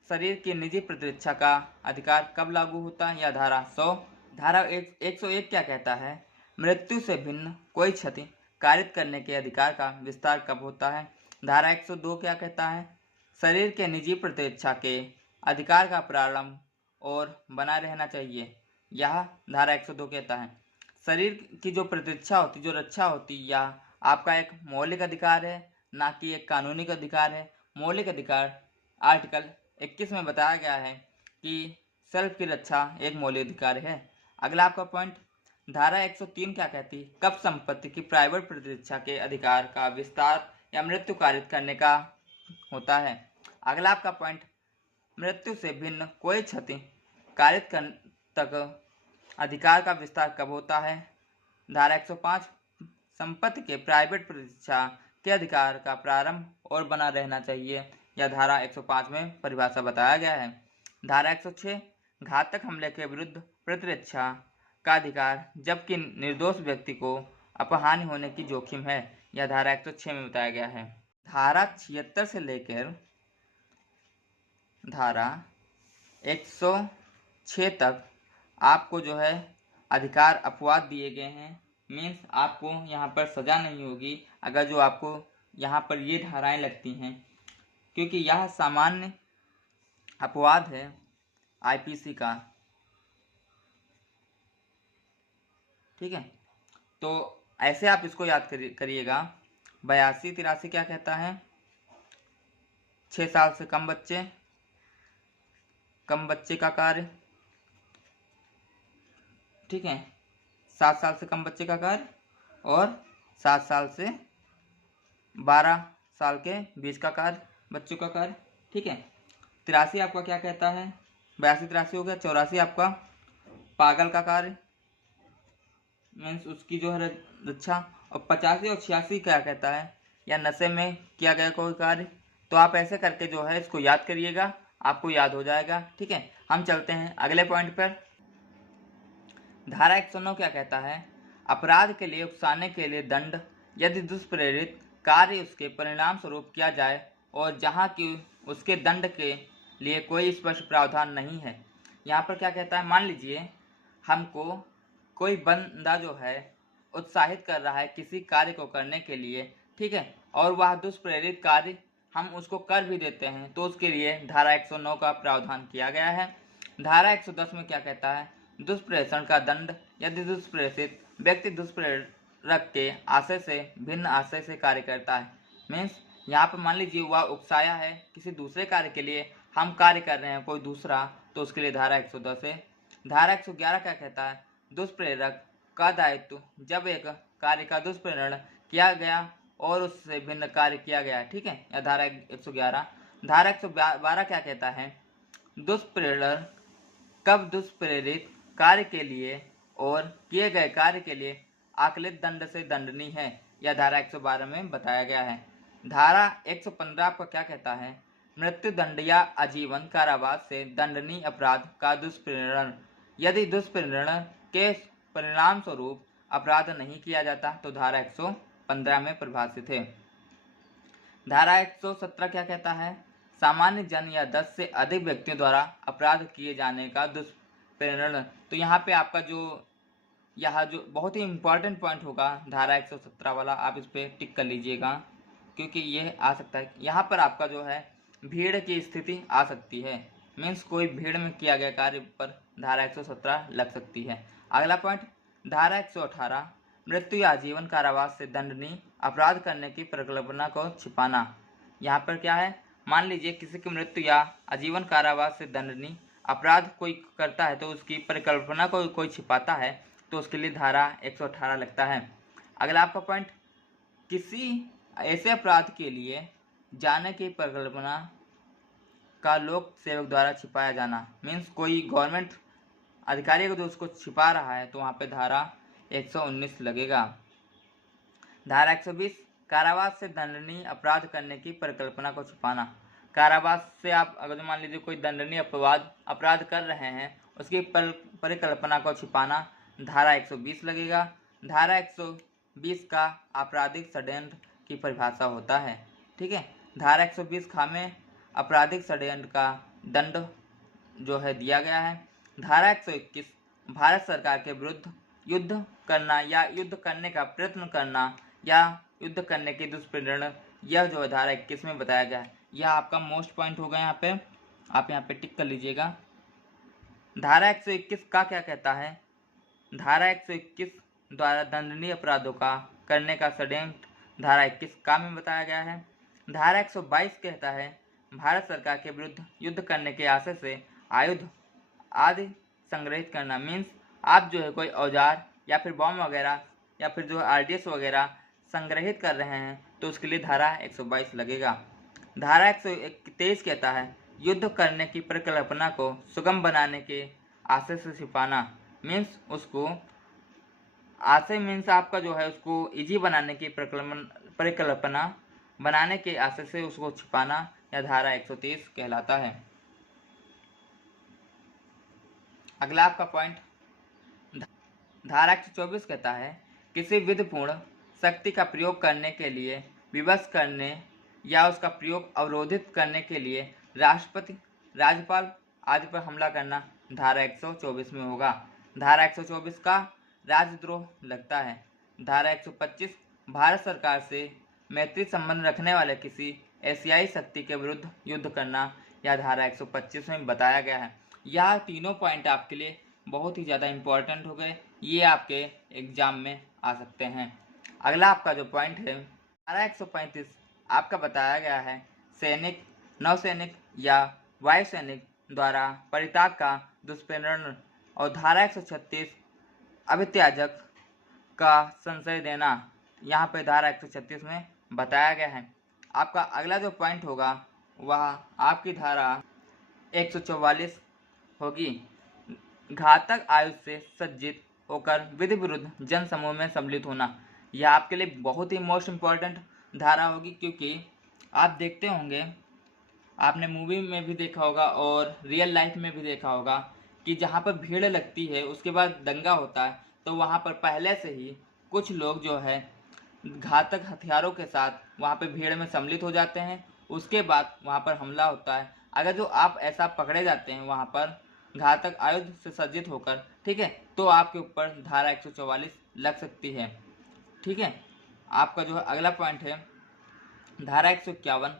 शरीर की निजी प्रतिरक्षा का अधिकार कब लागू होता है, या धारा 100। धारा 101 क्या कहता है, मृत्यु से भिन्न कोई क्षति कारित करने के अधिकार का विस्तार कब होता है। धारा 102 क्या कहता है, शरीर के निजी प्रतिरक्षा के अधिकार का प्रारंभ और बना रहना चाहिए। यह धारा 102 कहता है शरीर की जो प्रतिरक्षा होती, जो रक्षा होती, यह आपका एक मौलिक अधिकार है, ना कि एक कानूनी अधिकार है। मौलिक अधिकार आर्टिकल 21 में बताया गया है कि सेल्फ की रक्षा एक मौलिक अधिकार है। अगला आपका पॉइंट धारा 103 क्या कहती है, कब संपत्ति की प्राइवेट प्रतिरक्षा के अधिकार का विस्तार या मृत्यु कारित करने का होता है। अगला आपका पॉइंट मृत्यु से भिन्न कोई क्षति कारित करने तक अधिकार का विस्तार कब होता है। धारा 105 संपत्ति के प्राइवेट प्रतिष्ठा के अधिकार का प्रारंभ और बना रहना चाहिए, यह धारा 105 में परिभाषा बताया गया है। धारा 106 घातक हमले के विरुद्ध प्रतिरक्षा का अधिकार जबकि निर्दोष व्यक्ति को अपहानि होने की जोखिम है, यह धारा 106 में बताया गया है। धारा 76 से लेकर धारा 106 तक आपको जो है अधिकार अपवाद दिए गए हैं। मीन्स आपको यहाँ पर सज़ा नहीं होगी अगर जो आपको यहाँ पर ये धाराएं लगती हैं, क्योंकि यह सामान्य अपवाद है आईपीसी का, ठीक है। तो ऐसे आप इसको याद करिएगा। 82-83 क्या कहता है, 6 साल से कम बच्चे का कार्य, ठीक है, 7 साल से कम बच्चे का कार्य और 7 साल से 12 साल के बीच का कार्य, बच्चों का कार्य, ठीक है। 83 आपका क्या कहता है, 82-83 हो गया। 84 आपका पागल का कार्य, मीन्स उसकी जो है रक्षा। और 85 और 86 क्या कहता है, या नशे में किया गया कोई कार्य। तो आप ऐसे करके जो है इसको याद करिएगा, आपको याद हो जाएगा, ठीक है। हम चलते हैं अगले पॉइंट पर। धारा 109 क्या कहता है, अपराध के लिए उकसाने के लिए दंड यदि दुष्प्रेरित कार्य उसके परिणाम स्वरूप किया जाए और जहाँ की उसके दंड के लिए कोई स्पष्ट प्रावधान नहीं है। यहाँ पर क्या कहता है, मान लीजिए हमको कोई बंदा जो है उत्साहित कर रहा है किसी कार्य को करने के लिए, ठीक है, और वह दुष्प्रेरित कार्य हम उसको कर भी देते हैं, तो उसके लिए धारा 109 का प्रावधान किया गया है। धारा 110 में क्या कहता है, दुष्प्रेषण का दंड यदि दुष्प्रेषित व्यक्ति दुष्प्रेरक के आशय से भिन्न आशय से कार्य करता है। मीन्स यहाँ पर मान लीजिए वह उकसाया है किसी दूसरे कार्य के लिए, हम कार्य कर रहे हैं कोई दूसरा, तो उसके लिए धारा 110 है। धारा 111 क्या कहता है? दुष्प्रेरक का दायित्व जब एक कार्य का दुष्प्रेरण किया गया और उससे भिन्न कार्य किया गया, ठीक है, या धारा 111। धारा 112 क्या कहता है? दुष्प्रेरण कब दुष्प्रेरित कार्य के लिए और किए गए कार्य के लिए आकलित दंड से दंडनीय है, यह धारा 112 में बताया गया है। धारा 115 आपका क्या कहता है? मृत्यु दंड या आजीवन कारावास से दंडनीय अपराध का दुष्प्रेरण, यदि दुष्प्रेरण के परिणाम स्वरूप अपराध नहीं किया जाता तो धारा 115 में परिभाषित है। धारा 117 क्या कहता है? सामान्य जन या 10 से अधिक व्यक्तियों द्वारा अपराध किए जाने का दुष्प्रेरण। तो यहाँ पे आपका यह जो बहुत ही इम्पोर्टेंट पॉइंट होगा धारा 117 वाला, आप इस पर टिक कर लीजिएगा क्योंकि यह आ सकता है। यहाँ पर आपका जो है भीड़ की स्थिति आ सकती है, मीन्स कोई भीड़ में किया गया कार्य पर धारा 117 लग सकती है। अगला पॉइंट धारा 118 मृत्यु या आजीवन कारावास से दंडनीय अपराध करने की परिकल्पना को छिपाना। यहाँ पर क्या है? मान लीजिए किसी की मृत्यु या आजीवन कारावास से दंडनीय अपराध कोई करता है तो उसकी परिकल्पना को कोई छिपाता है तो उसके लिए धारा 118 लगता है। अगला आपका पॉइंट किसी ऐसे अपराध के लिए जाने की परिकल्पना का लोक सेवक द्वारा छिपाया जाना, मीन्स कोई गवर्नमेंट अधिकारी को जो उसको छिपा रहा है तो वहाँ पे धारा 119 लगेगा। धारा 120 कारावास से दंडनीय अपराध करने की परिकल्पना को छिपाना। कारावास से आप अगर मान लीजिए कोई दंडनीय अपराध कर रहे हैं, उसकी परिकल्पना को छिपाना धारा 120 लगेगा। धारा 120 का आपराधिक षड्यंत्र की परिभाषा होता है, ठीक है। धारा 120 खा में आपराधिक षड्यंत्र का दंड जो है दिया गया है। धारा 121 भारत सरकार के विरुद्ध युद्ध करना या युद्ध करने का प्रयत्न करना या युद्ध करने के दुष्प्रेरण, यह जो है धारा 21 में बताया गया है। यह आपका मोस्ट पॉइंट होगा, यहाँ पे आप यहाँ पे टिक कर लीजिएगा। धारा 121 का क्या कहता है? धारा 121 द्वारा दंडनीय अपराधों का करने का षड्यंत्र धारा 21 का में बताया गया है। धारा 122 कहता है भारत सरकार के विरुद्ध युद्ध करने के आशय से आयुध आदि संग्रहित करना, मीन्स आप जो है कोई औजार या फिर बॉम्ब वगैरह या फिर जो आरडीएक्स वगैरह संग्रहित कर रहे हैं तो उसके लिए धारा 122 लगेगा। धारा 123 कहता है युद्ध करने की परिकल्पना को सुगम बनाने के आशय से छिपाना, मीन्स उसको आशय मीन्स आपका जो है उसको इजी बनाने की परिकल्पना बनाने के आशय से उसको छिपाना, या धारा 123 कहलाता है। अगला आपका पॉइंट धारा 124 कहता है किसी विधिपूर्ण शक्ति का प्रयोग करने के लिए विवश करने या उसका प्रयोग अवरोधित करने के लिए राष्ट्रपति राज्यपाल आदि पर हमला करना धारा 124 में होगा। धारा 124 का राजद्रोह लगता है। धारा 125 भारत सरकार से मैत्री संबंध रखने वाले किसी एशियाई शक्ति के विरुद्ध युद्ध करना, यह धारा 125 में बताया गया है। यह तीनों पॉइंट आपके लिए बहुत ही ज़्यादा इम्पोर्टेंट हो गए, ये आपके एग्जाम में आ सकते हैं। अगला आपका जो पॉइंट है धारा 135 आपका बताया गया है सैनिक, नौसैनिक या वायुसैनिक द्वारा परित्याग का दुष्प्रेरण, और धारा 136 अभित्याजक का संशय देना, यहाँ पे धारा 136 में बताया गया है। आपका अगला जो पॉइंट होगा वह आपकी धारा 144 होगी, घातक आयुध से सज्जित होकर विधि विरुद्ध जन समूह में सम्मिलित होना। यह आपके लिए बहुत ही मोस्ट इम्पॉर्टेंट धारा होगी, क्योंकि आप देखते होंगे, आपने मूवी में भी देखा होगा और रियल लाइफ में भी देखा होगा कि जहाँ पर भीड़ लगती है उसके बाद दंगा होता है तो वहाँ पर पहले से ही कुछ लोग जो है घातक हथियारों के साथ वहाँ पे भीड़ में सम्मिलित हो जाते हैं, उसके बाद वहाँ पर हमला होता है। अगर जो आप ऐसा पकड़े जाते हैं वहाँ पर घातक आयुध से सज्जित होकर, ठीक है, तो आपके ऊपर धारा 144 लग सकती है, ठीक है। आपका जो है अगला पॉइंट है धारा 151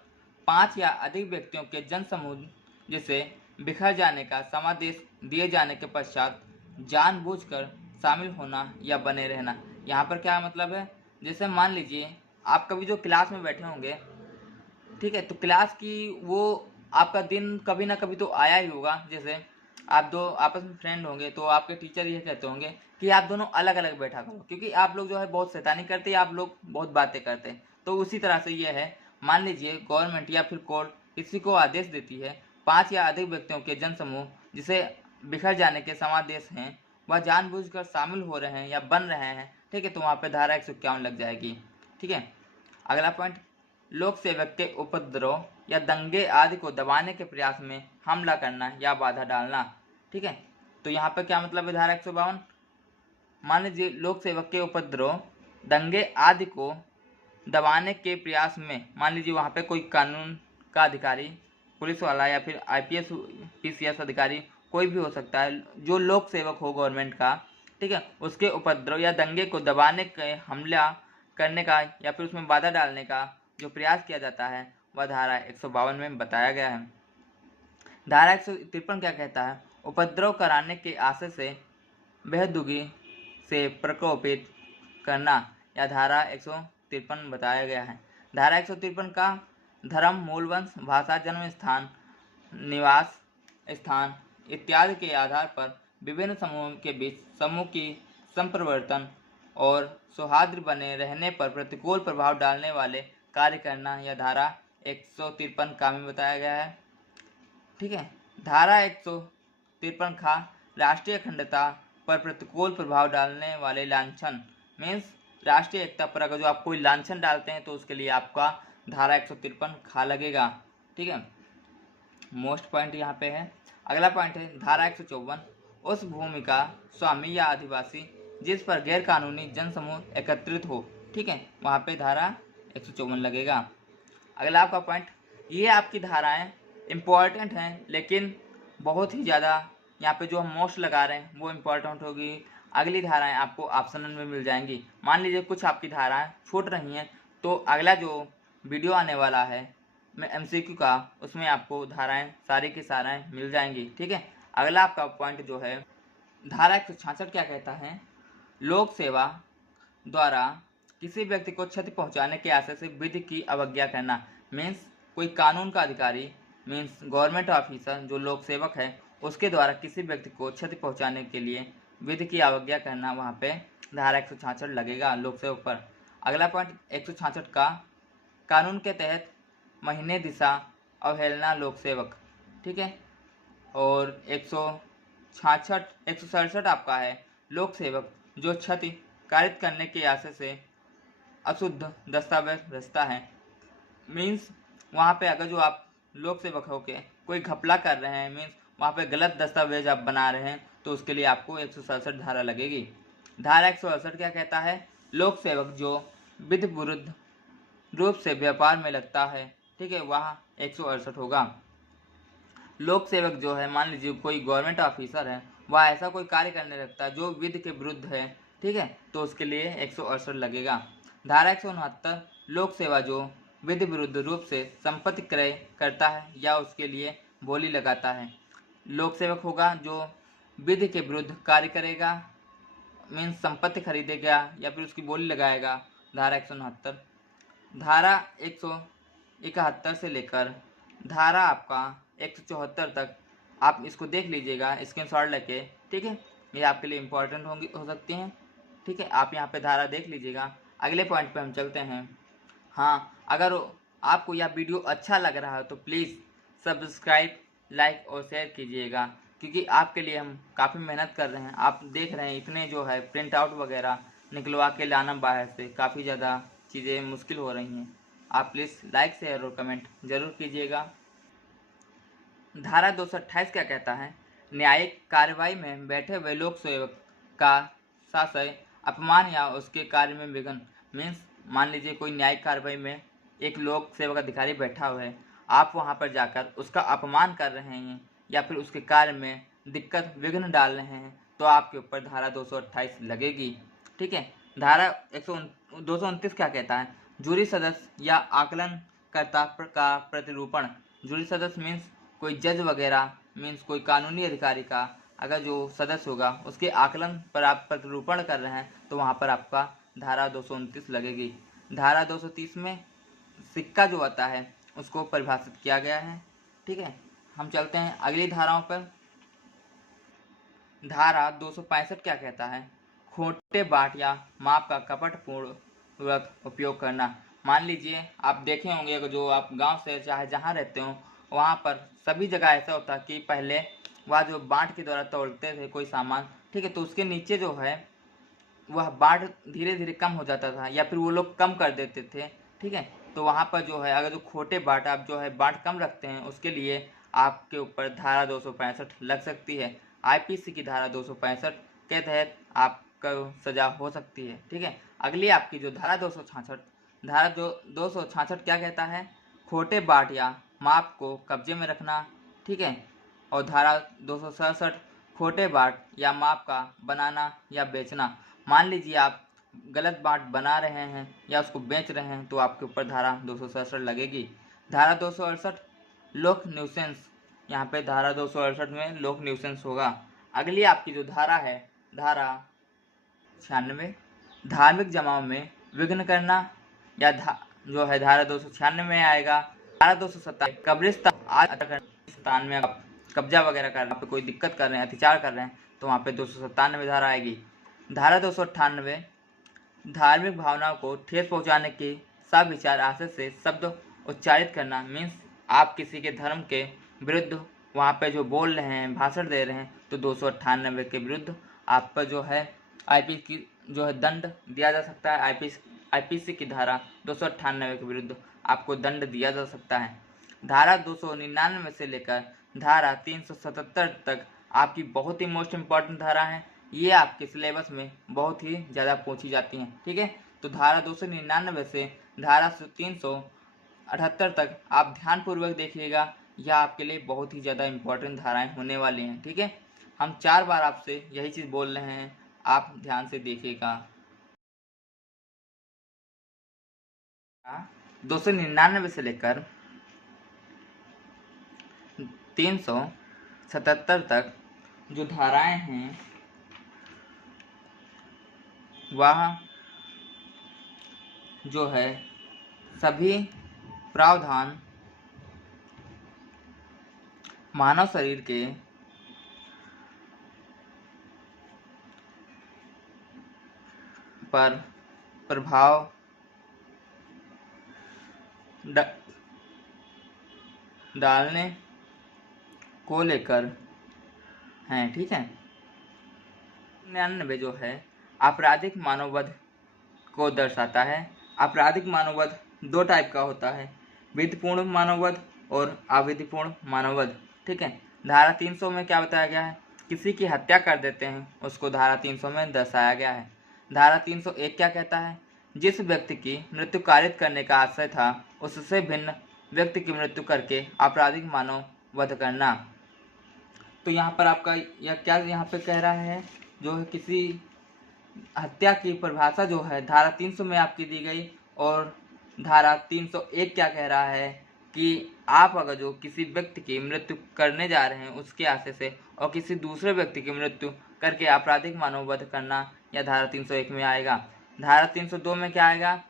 5 या अधिक व्यक्तियों के जन समूह जिसे बिखर जाने का समादेश दिए जाने के पश्चात जानबूझकर शामिल होना या बने रहना। यहाँ पर क्या मतलब है, जैसे मान लीजिए आप कभी जो क्लास में बैठे होंगे ठीक है। तो क्लास की वो आपका दिन कभी ना कभी तो आया ही होगा। जैसे आप दो आपस में फ्रेंड होंगे तो आपके टीचर ये कहते होंगे कि आप दोनों अलग अलग बैठा करो, क्योंकि आप लोग जो है बहुत शैतानी करते हैं, आप लोग बहुत बातें करते हैं। तो उसी तरह से ये है, मान लीजिए गवर्नमेंट या फिर कोर्ट किसी को आदेश देती है 5 या अधिक व्यक्तियों के जनसमूह जिसे बिखर जाने के समादेश हैं वह जानबूझकर शामिल हो रहे हैं या बन रहे हैं, ठीक है, तो वहाँ पे धारा 151 लग जाएगी। ठीक है। अगला पॉइंट, लोक सेवक के उपद्रव या दंगे आदि को दबाने के प्रयास में हमला करना या बाधा डालना। ठीक है। तो यहाँ पर क्या मतलब है धारा 152, मान लीजिए लोक सेवक के उपद्रव दंगे आदि को दबाने के प्रयास में, मान लीजिए वहाँ पे कोई कानून का अधिकारी, पुलिस वाला या फिर IPS PCS अधिकारी कोई भी हो सकता है जो लोक सेवक हो गवर्नमेंट का, ठीक है, उसके उपद्रव या दंगे को दबाने के हमला करने का या फिर उसमें बाधा डालने का जो प्रयास किया जाता है वह धारा 152 में बताया गया है। धारा 153 क्या कहता है, उपद्रव कराने के आशय से बेहदुगी से प्रकोपित करना या धारा 153 बताया गया है। धारा 153 का धर्म, मूल वंश, भाषा, जन्म स्थान, निवास स्थान इत्यादि के आधार पर विभिन्न समूहों के बीच समूह की संप्रवर्तन और सौहार्द बने रहने पर प्रतिकूल प्रभाव डालने वाले कार्य करना या धारा 153 का में बताया गया है। ठीक है। धारा 153 खा राष्ट्रीय अखंडता पर प्रतिकूल प्रभाव डालने वाले लांछन, मीन्स राष्ट्रीय एकता पर अगर जो आप कोई लांछन डालते हैं तो उसके लिए आपका धारा 153 खा लगेगा। ठीक है। मोस्ट पॉइंट यहाँ पे है। अगला पॉइंट है धारा 154, उस भूमि का स्वामी या आदिवासी जिस पर गैर कानूनी जनसमूह एकत्रित हो, ठीक है, वहाँ पे धारा 154 लगेगा। अगला आपका पॉइंट, ये आपकी धाराएं इम्पॉर्टेंट हैं लेकिन बहुत ही ज़्यादा यहाँ पे जो हम मोस्ट लगा रहे हैं वो इम्पॉर्टेंट होगी। अगली धाराएं आपको ऑप्शनल में मिल जाएंगी। मान लीजिए कुछ आपकी धाराएं छूट रही हैं तो अगला जो वीडियो आने वाला है मैं MCQ का, उसमें आपको धाराएं सारी की साराएं मिल जाएंगी। ठीक है। अगला आपका पॉइंट जो है धारा 166 क्या कहता है, लोक सेवा द्वारा किसी व्यक्ति को क्षति पहुंचाने के आशय से विधि की अवज्ञा करना, मीन्स कोई कानून का अधिकारी मीन्स गवर्नमेंट ऑफिसर जो लोक सेवक है उसके द्वारा किसी व्यक्ति को क्षति पहुंचाने के लिए विधि की अवज्ञा करना, वहाँ पे धारा 166 लगेगा लोक सेवक पर। अगला पॉइंट 166 का, कानून के तहत महीने दिशा अवहेलना लोक सेवक। ठीक है। और 167 आपका है लोक सेवक जो क्षति कारित करने के आशय से अशुद्ध दस्तावेज रचता है, मीन्स वहाँ पे अगर जो आप लोक सेवक होके कोई घपला कर रहे हैं, मीन्स वहाँ पे गलत दस्तावेज आप बना रहे हैं तो उसके लिए आपको 167 धारा लगेगी। धारा 168 क्या कहता है, लोक सेवक जो विधि विरुद्ध रूप से व्यापार में लगता है, ठीक है, वहाँ 168 होगा। लोक सेवक जो है, मान लीजिए कोई गवर्नमेंट ऑफिसर है वह ऐसा कोई कार्य करने लगता है जो विधि के विरुद्ध है, ठीक है, तो उसके लिए 168 लगेगा। धारा 169, लोक सेवा जो विधि विरुद्ध रूप से संपत्ति क्रय करता है या उसके लिए बोली लगाता है, लोक सेवक होगा जो विधि के विरुद्ध कार्य करेगा, मीन्स संपत्ति खरीदेगा या फिर उसकी बोली लगाएगा, धारा 169। धारा 171 से लेकर धारा आपका 174 तक आप इसको देख लीजिएगा स्क्रीनशॉट लेके। ठीक है। ये आपके लिए इम्पोर्टेंट होंगी हो सकती हैं। ठीक है। आप यहाँ पे धारा देख लीजिएगा। अगले पॉइंट पे हम चलते हैं। हाँ, अगर आपको यह वीडियो अच्छा लग रहा है तो प्लीज़ सब्सक्राइब, लाइक और शेयर कीजिएगा, क्योंकि आपके लिए हम काफ़ी मेहनत कर रहे हैं। आप देख रहे हैं इतने जो है प्रिंट आउट वगैरह निकलवा के लाना बाहर से, काफ़ी ज़्यादा चीज़ें मुश्किल हो रही हैं। आप प्लीज़ लाइक, शेयर और कमेंट ज़रूर कीजिएगा। धारा 228 क्या कहता है, न्यायिक कार्रवाई में बैठे हुए लोक सेवक का शासय, अपमान या उसके कार्य में विघ्न, मीन्स मान लीजिए कोई न्यायिक कार्रवाई में एक लोक सेवक अधिकारी बैठा हुआ है, आप वहां पर जाकर उसका अपमान कर रहे हैं या फिर उसके कार्य में दिक्कत विघ्न डाल रहे हैं तो आपके ऊपर धारा 228 लगेगी। ठीक है। धारा 229 क्या कहता है, जूरी सदस्य या आकलनकर्ता का प्रतिरूपण, जूरी सदस्य मीन्स कोई जज वगैरह, मीन्स कोई कानूनी अधिकारी का अगर जो सदस्य होगा उसके आकलन पर आप प्रतिरूपण कर रहे हैं तो वहाँ पर आपका धारा 229 लगेगी। धारा 230 में सिक्का जो आता है उसको परिभाषित किया गया है। ठीक है, हम चलते हैं अगली धाराओं पर। धारा 265 क्या कहता है? खोटे बाट या माप का कपटपूर्वक उपयोग करना। मान लीजिए आप देखे होंगे जो आप गांव से चाहे जहां रहते हो वहां पर सभी जगह ऐसा होता है कि पहले वह जो बाट के द्वारा तोलते थे कोई सामान, ठीक है, तो उसके नीचे जो है वह बाट धीरे धीरे कम हो जाता था या फिर वो लोग कम कर देते थे। ठीक है, तो वहाँ पर जो है अगर जो खोटे बाट आप जो है बाट कम रखते हैं उसके लिए आपके ऊपर धारा 265 लग सकती है। आईपीसी की धारा 265 के तहत आपको सजा हो सकती है। ठीक है, अगली आपकी जो धारा 266 क्या कहता है? खोटे बाट या माप को कब्जे में रखना। ठीक है, और धारा 267 खोटे बाट या माप का बनाना या बेचना। मान लीजिए आप गलत बाट बना रहे हैं या उसको बेच रहे हैं तो आपके ऊपर धारा 267 लगेगी। धारा 268 लोक न्यूसेंस, यहाँ पे धारा 268 में लोक न्यूसेंस होगा। अगली आपकी जो धारा है धारा 96 धार्मिक जमाव में विघ्न करना या जो है धारा 296 में आएगा। धारा 257 कब्रिस्तान में कब्जा वगैरह कर रहे हैं, कोई दिक्कत कर रहे हैं, अत्याचार कर रहे हैं तो वहाँ पे 297 धारा आएगी। धारा 298 धार्मिक भावनाओं को ठेस पहुँचाने की सविचार आशय से शब्द उच्चारित करना। मीन्स आप किसी के धर्म के विरुद्ध वहाँ पे जो बोल रहे हैं, भाषण दे रहे हैं, तो 298 के विरुद्ध आप पर जो है आईपीसी की जो है दंड दिया जा सकता है। आईपीसी की धारा 298 के विरुद्ध आपको दंड दिया जा सकता है। धारा 299 से लेकर धारा 377 तक आपकी बहुत ही मोस्ट इम्पॉर्टेंट धारा है। ये आपके सिलेबस में बहुत ही ज़्यादा पूछी जाती हैं। ठीक है, तो धारा 299 से धारा 378 तक आप ध्यानपूर्वक देखिएगा, यह आपके लिए बहुत ही ज़्यादा इम्पोर्टेंट धाराएं होने वाली हैं। ठीक है, हम 4 बार आपसे यही चीज़ बोल रहे हैं, आप ध्यान से देखिएगा। 299 से लेकर 377 तक जो धाराएं हैं वह जो है सभी प्रावधान मानव शरीर के पर प्रभाव डालने को लेकर हैं। ठीक है, 99 जो है आपराधिक मानववध को दर्शाता है। आपराधिक मानववध 2 टाइप का होता है, विधिपूर्ण मानववध और अविधिपूर्ण मानववध। ठीक है, धारा 300 में क्या बताया गया है? किसी की हत्या कर देते हैं उसको धारा 300 में दर्शाया गया है। धारा 301 क्या कहता है? जिस व्यक्ति की मृत्यु कारित करने का आशय था उससे भिन्न व्यक्ति की मृत्यु करके आपराधिक मानववध करना। तो यहाँ पर आपका यह क्या यहाँ पे कह रहा है, जो है किसी हत्या की परिभाषा जो है धारा 300 में आपकी दी गई, और धारा 301 क्या कह रहा है कि आप अगर जो किसी व्यक्ति की मृत्यु करने जा रहे हैं उसके आशय से और किसी दूसरे व्यक्ति की मृत्यु करके आपराधिक मानववध करना, यह धारा 301 में आएगा। धारा 302 में क्या आएगा?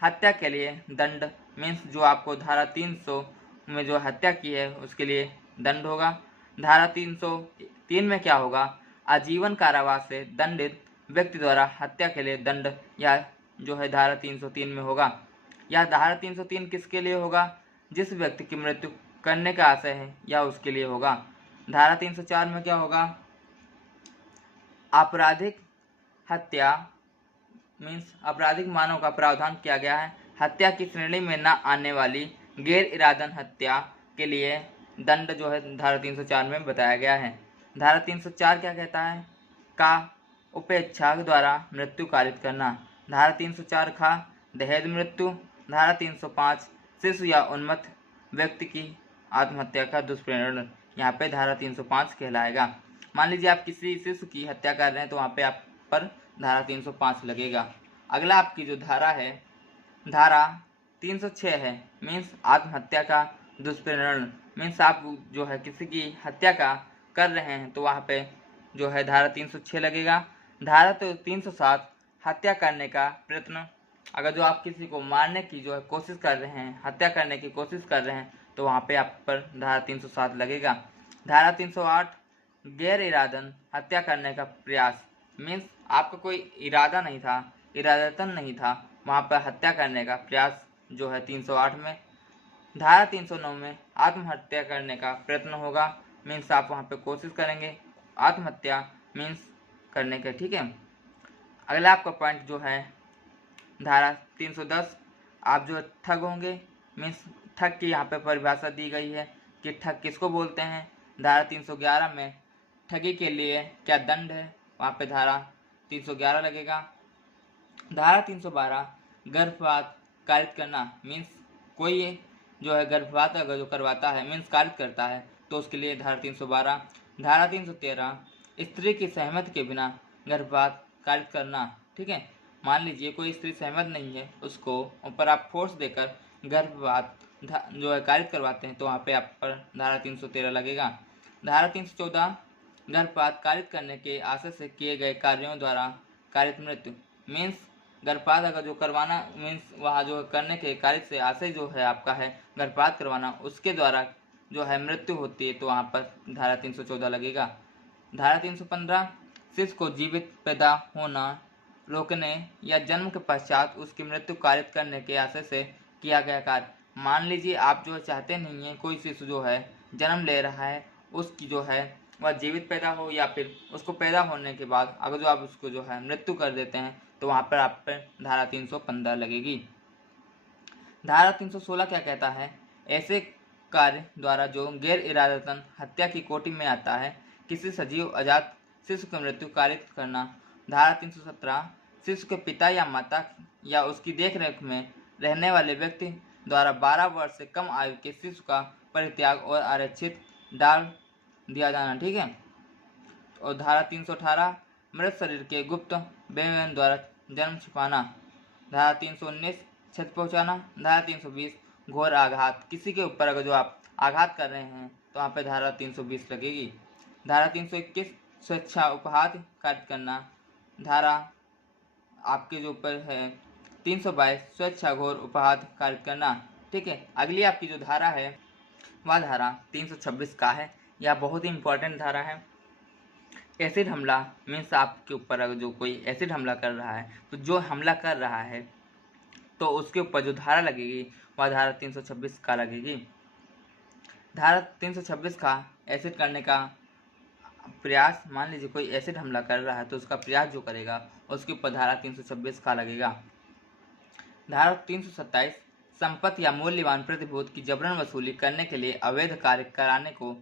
हत्या के लिए दंड। मीन्स जो आपको धारा 300 में जो हत्या की है उसके लिए दंड होगा। धारा 303 में क्या होगा? आजीवन कारावास से दंडित व्यक्ति द्वारा हत्या के लिए दंड, या जो है धारा 303 में होगा। यह धारा 303 किसके लिए होगा? जिस व्यक्ति की मृत्यु करने का आशय है या उसके लिए होगा। धारा 304 में क्या होगा? आपराधिक हत्या मीन्स आपराधिक मानव का प्रावधान किया गया है। हत्या की श्रेणी में न आने वाली गैर इरादन हत्या के लिए दंड जो है धारा 304 में बताया गया है। धारा 304 क्या कहता है? का उपेक्षा द्वारा मृत्यु कारित करना। धारा 304 खा दहेज मृत्यु। धारा 305 शिशु या उन्मत्त व्यक्ति की आत्महत्या का दुष्प्रेरण, यहाँ पे धारा 305 कहलाएगा। मान लीजिए आप किसी शिशु की हत्या कर रहे हैं तो वहाँ पे आप पर धारा 305 लगेगा। अगला आपकी जो धारा है धारा 306 है, मीन्स आत्महत्या का दुष्प्रेरण। मीन्स आप जो है किसी की हत्या का कर रहे हैं तो वहाँ पे जो है धारा 306 लगेगा। धारा 307 हत्या करने का प्रयत्न अगर जो आप किसी को मारने की जो है कोशिश कर रहे हैं, हत्या करने की कोशिश कर रहे हैं, तो वहाँ पे आप पर धारा 307 लगेगा। धारा 308 गैर इरादन हत्या करने का प्रयास, मीन्स आपका कोई इरादा नहीं था, इरादतन नहीं था, वहाँ पर हत्या करने का प्रयास जो है 308 में। धारा 309 में आत्महत्या करने का प्रयत्न होगा, मीन्स आप वहाँ पे कोशिश करेंगे आत्महत्या मीन्स करने के, ठीक है। अगला आपका पॉइंट जो है धारा 310, आप जो ठग होंगे, मीन्स ठग की यहाँ पे परिभाषा दी गई है कि ठग किसको बोलते हैं। धारा 311 में ठगी के लिए क्या दंड है, वहाँ पे धारा 311 लगेगा। धारा 312 गर्भपात कारित करना, मीन्स कोई जो है गर्भपात अगर जो करवाता है मीन्स कारित करता है तो उसके लिए धारा 312। धारा 313 स्त्री की सहमति के बिना गर्भपात कारित करना, ठीक है। मान लीजिए कोई स्त्री सहमत नहीं है, उसको ऊपर आप फोर्स देकर गर्भपात जो है कारित करवाते हैं तो वहाँ पे आप पर धारा 313 लगेगा। धारा 314 गर्भपात कारित करने के आशय से किए गए कार्यों द्वारा कारित मृत्यु, मीन्स गर्भपात अगर जो करवाना मीन्स वहाँ जो करने के कार्य से आशय जो है आपका है गर्भपात करवाना, उसके द्वारा जो है मृत्यु होती है तो वहाँ पर धारा 314 लगेगा। धारा 315 शिशु को जीवित पैदा होना रोकने या जन्म के पश्चात उसकी मृत्यु कारित करने के आशय से किया गया कार्य, मान लीजिए आप जो चाहते नहीं हैं कोई शिशु जो है जन्म ले रहा है उसकी जो है वह जीवित पैदा हो, या फिर उसको पैदा होने के बाद अगर जो आप उसको जो है मृत्यु कर देते हैं तो वहाँ पर आप पर धारा 315 लगेगी। धारा 316 क्या कहता है, ऐसे कार्य द्वारा जो गैर इरादतन हत्या की कोटि में आता है किसी सजीव अजात शिशु की मृत्यु कारित करना। धारा 317 शिशु के पिता या माता या उसकी देखरेख में रहने वाले व्यक्ति द्वारा 12 वर्ष से कम आयु के शिशु का परित्याग और आरक्षित डाल दिया जाना, ठीक है। और धारा 318 मृत शरीर के गुप्त बेमेन द्वारा जन्म छिपाना। धारा 319 क्षति पहुंचाना। धारा 320 घोर आघात, किसी के ऊपर अगर जो आप आघात कर रहे हैं तो वहाँ पे धारा 320 लगेगी। धारा 321 स्वेच्छा उपहार कारित करना। धारा आपके जो ऊपर है 322 स्वेच्छा घोर उपहार कारित करना, ठीक है। अगली आपकी जो धारा है वह धारा 326 का है, यह बहुत ही इंपॉर्टेंट धारा है। एसिड हमला मीन्स आपके ऊपर अगर जो कोई एसिड हमला कर रहा है तो जो हमला कर रहा है तो उसके ऊपर जो धारा लगेगी वह धारा 326 का लगेगी। धारा 326 का एसिड करने का प्रयास, मान लीजिए कोई एसिड हमला कर रहा है तो उसका प्रयास जो करेगा उसके ऊपर धारा 326 का लगेगा। धारा 327 संपत्ति या मूल्यवान प्रतिभूति की जबरन वसूली करने के लिए अवैध कार्य कराने को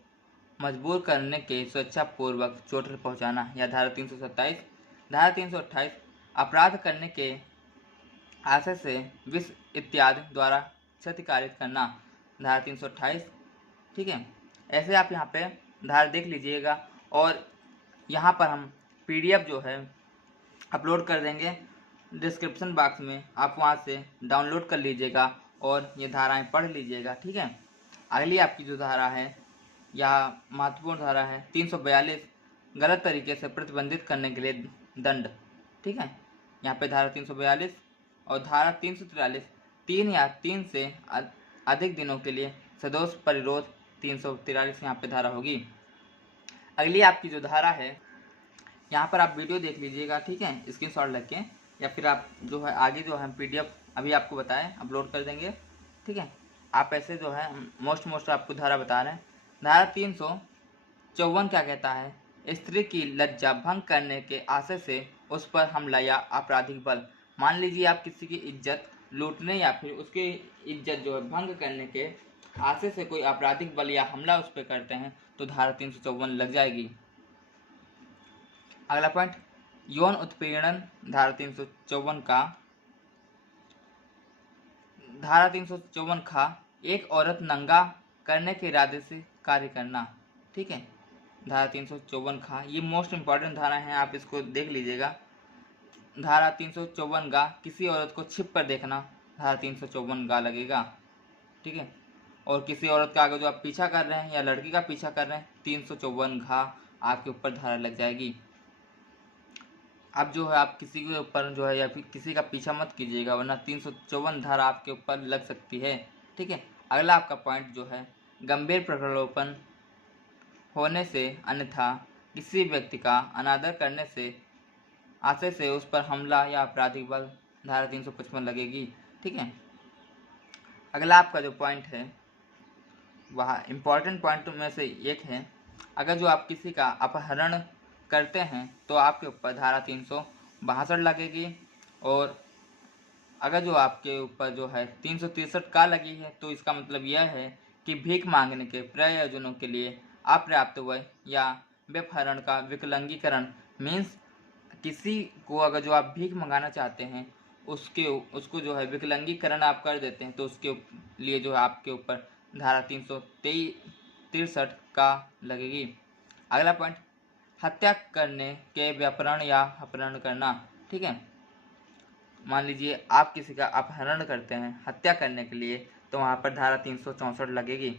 मजबूर करने के स्वेच्छापूर्वक चोट पहुंचाना, या धारा 327। धारा 328 अपराध करने के आशय से विष इत्यादि द्वारा क्षति कारित करना। धारा 328, ठीक है। ऐसे आप यहाँ पे धारा देख लीजिएगा और यहाँ पर हम PDF जो है अपलोड कर देंगे डिस्क्रिप्शन बॉक्स में, आप वहाँ से डाउनलोड कर लीजिएगा और ये धाराएं पढ़ लीजिएगा, ठीक है। अगली आपकी जो धारा है यह महत्वपूर्ण धारा है 342 गलत तरीके से प्रतिबंधित करने के लिए दंड, ठीक है। यहाँ पे धारा 342 और धारा 343 3 या 3 से अधिक दिनों के लिए सदोष परिरोध 343 यहाँ पे धारा होगी। अगली आपकी जो धारा है यहाँ पर आप वीडियो देख लीजिएगा, ठीक है, स्क्रीनशॉट लेके, या फिर आप जो है आगे जो है PDF अभी आपको बताएं अपलोड कर देंगे, ठीक है। आप ऐसे जो है मोस्ट आपको धारा बता रहे हैं। धारा 354 क्या कहता है, स्त्री की लज्जा भंग करने के आशय से उस पर हमला या आपराधिक बल, मान लीजिए आप किसी की इज्जत लूटने या फिर उसकी इज्जत जो है भंग करने के आशय से कोई आपराधिक बल या हमला उस पर करते हैं तो धारा 354 लग जाएगी। अगला पॉइंट यौन उत्पीड़न। धारा 354 का धारा 354 का एक औरत नंगा करने के इरादे से कार्य करना, ठीक है। धारा 354 का ये मोस्ट इम्पॉर्टेंट धारा है, आप इसको देख लीजिएगा। धारा 354 का किसी औरत को छिप कर देखना, धारा 354 का लगेगा, ठीक है। और किसी औरत का अगर जो आप पीछा कर रहे हैं या लड़की का पीछा कर रहे हैं 354 घा आपके ऊपर धारा लग जाएगी। अब जो है आप किसी के ऊपर जो है या फिर किसी का पीछा मत कीजिएगा, वरना 354 धारा आपके ऊपर लग सकती है। ठीक है। अगला आपका पॉइंट जो है, गंभीर प्रलोभन होने से अन्यथा किसी व्यक्ति का अनादर करने से आशय से उस पर हमला या आपराधिक बल, धारा 355 लगेगी। ठीक है। अगला आपका जो पॉइंट है वह इम्पॉर्टेंट पॉइंट में से एक है, अगर जो आप किसी का अपहरण करते हैं तो आपके ऊपर धारा 362 लगेगी, और अगर जो आपके ऊपर जो है 363 का लगी है तो इसका मतलब यह है कि भीख मांगने के प्रयोजनों के लिए अपर्याप्त व्यय या व्यपहरण का विकलांगीकरण, मीन्स किसी को अगर जो आप भीख मंगाना चाहते हैं उसको जो है विकलांगीकरण आप कर देते हैं तो उसके लिए जो है आपके ऊपर धारा 363 का लगेगी। अगला पॉइंट, हत्या करने के व्यापरण या अपहरण करना। ठीक है। मान लीजिए आप किसी का अपहरण करते हैं हत्या करने के लिए, तो वहाँ पर धारा 364 लगेगी।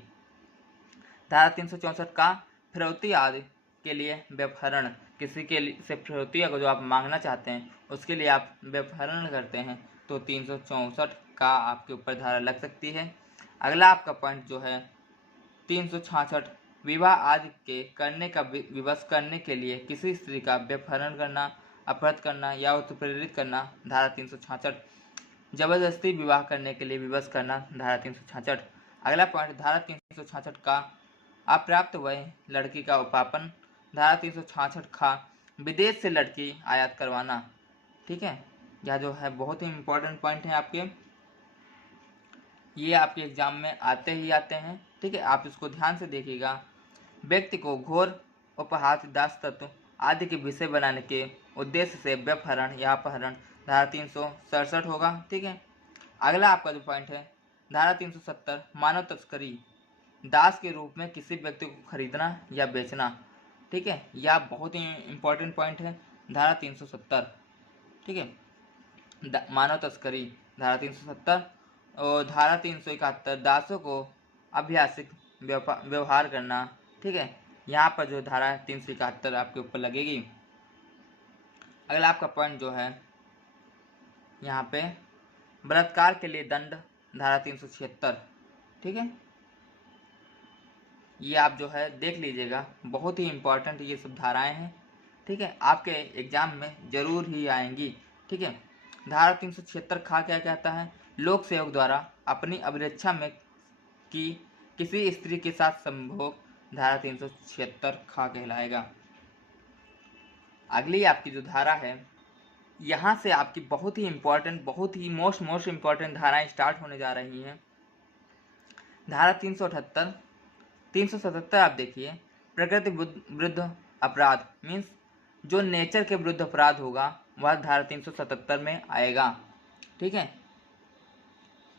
धारा 364 का फिरौती आदि के लिए व्यपहरण, किसी के से फिरौती अगर जो आप मांगना चाहते हैं उसके लिए आप व्यपहरण करते हैं तो 364 का आपके ऊपर धारा लग सकती है। अगला आपका पॉइंट जो है 366, विवाह आदि के करने का विवश करने के लिए किसी स्त्री का व्यपहरण करना, अपहृत करना या उत्प्रेरित करना, धारा 366, जबरदस्ती विवाह करने के लिए विवश करना, धारा 366। अगला पॉइंट, धारा 366 का अप्राप्त वय लड़की का उपापन, धारा 366 का विदेश से लड़की आयात करवाना। ठीक है। यह जो है बहुत ही इम्पोर्टेंट पॉइंट है आपके, ये आपके एग्जाम में आते ही आते हैं। ठीक है, आप इसको ध्यान से देखिएगा। व्यक्ति को घोर उपहास, दास तत्व आदि के विषय बनाने के उद्देश्य से व्यपहरण या अपहरण, धारा 367 होगा। ठीक है। अगला आपका जो पॉइंट है धारा 370, मानव तस्करी, दास के रूप में किसी व्यक्ति को खरीदना या बेचना। ठीक है, यह बहुत ही इम्पोर्टेंट पॉइंट है, धारा 370। ठीक है। मानव तस्करी, धारा 370, और धारा 371, दासों को अभ्यासिक व्यवहार करना। ठीक है, यहाँ पर जो धारा 371 आपके ऊपर लगेगी। अगला आपका पॉइंट जो है यहाँ पे बलात्कार के लिए दंड, धारा 376। ठीक है, ये आप जो है देख लीजिएगा, बहुत ही इम्पोर्टेंट ये सब धाराएं हैं। ठीक है, आपके एग्जाम में जरूर ही आएंगी। ठीक है। धारा 376 खा क्या कहता है, लोक सेवक द्वारा अपनी अभिरक्षा में की किसी स्त्री के साथ संभोग, धारा 376 खा कहलाएगा। अगली आपकी जो धारा है, यहाँ से आपकी बहुत ही इम्पोर्टेंट, बहुत ही मोस्ट इम्पोर्टेंट धाराएं स्टार्ट होने जा रही हैं। धारा 378, 377 आप देखिए, प्रकृति विरुद्ध अपराध, मीन्स जो नेचर के विरुद्ध अपराध होगा वह धारा 377 में आएगा। ठीक है।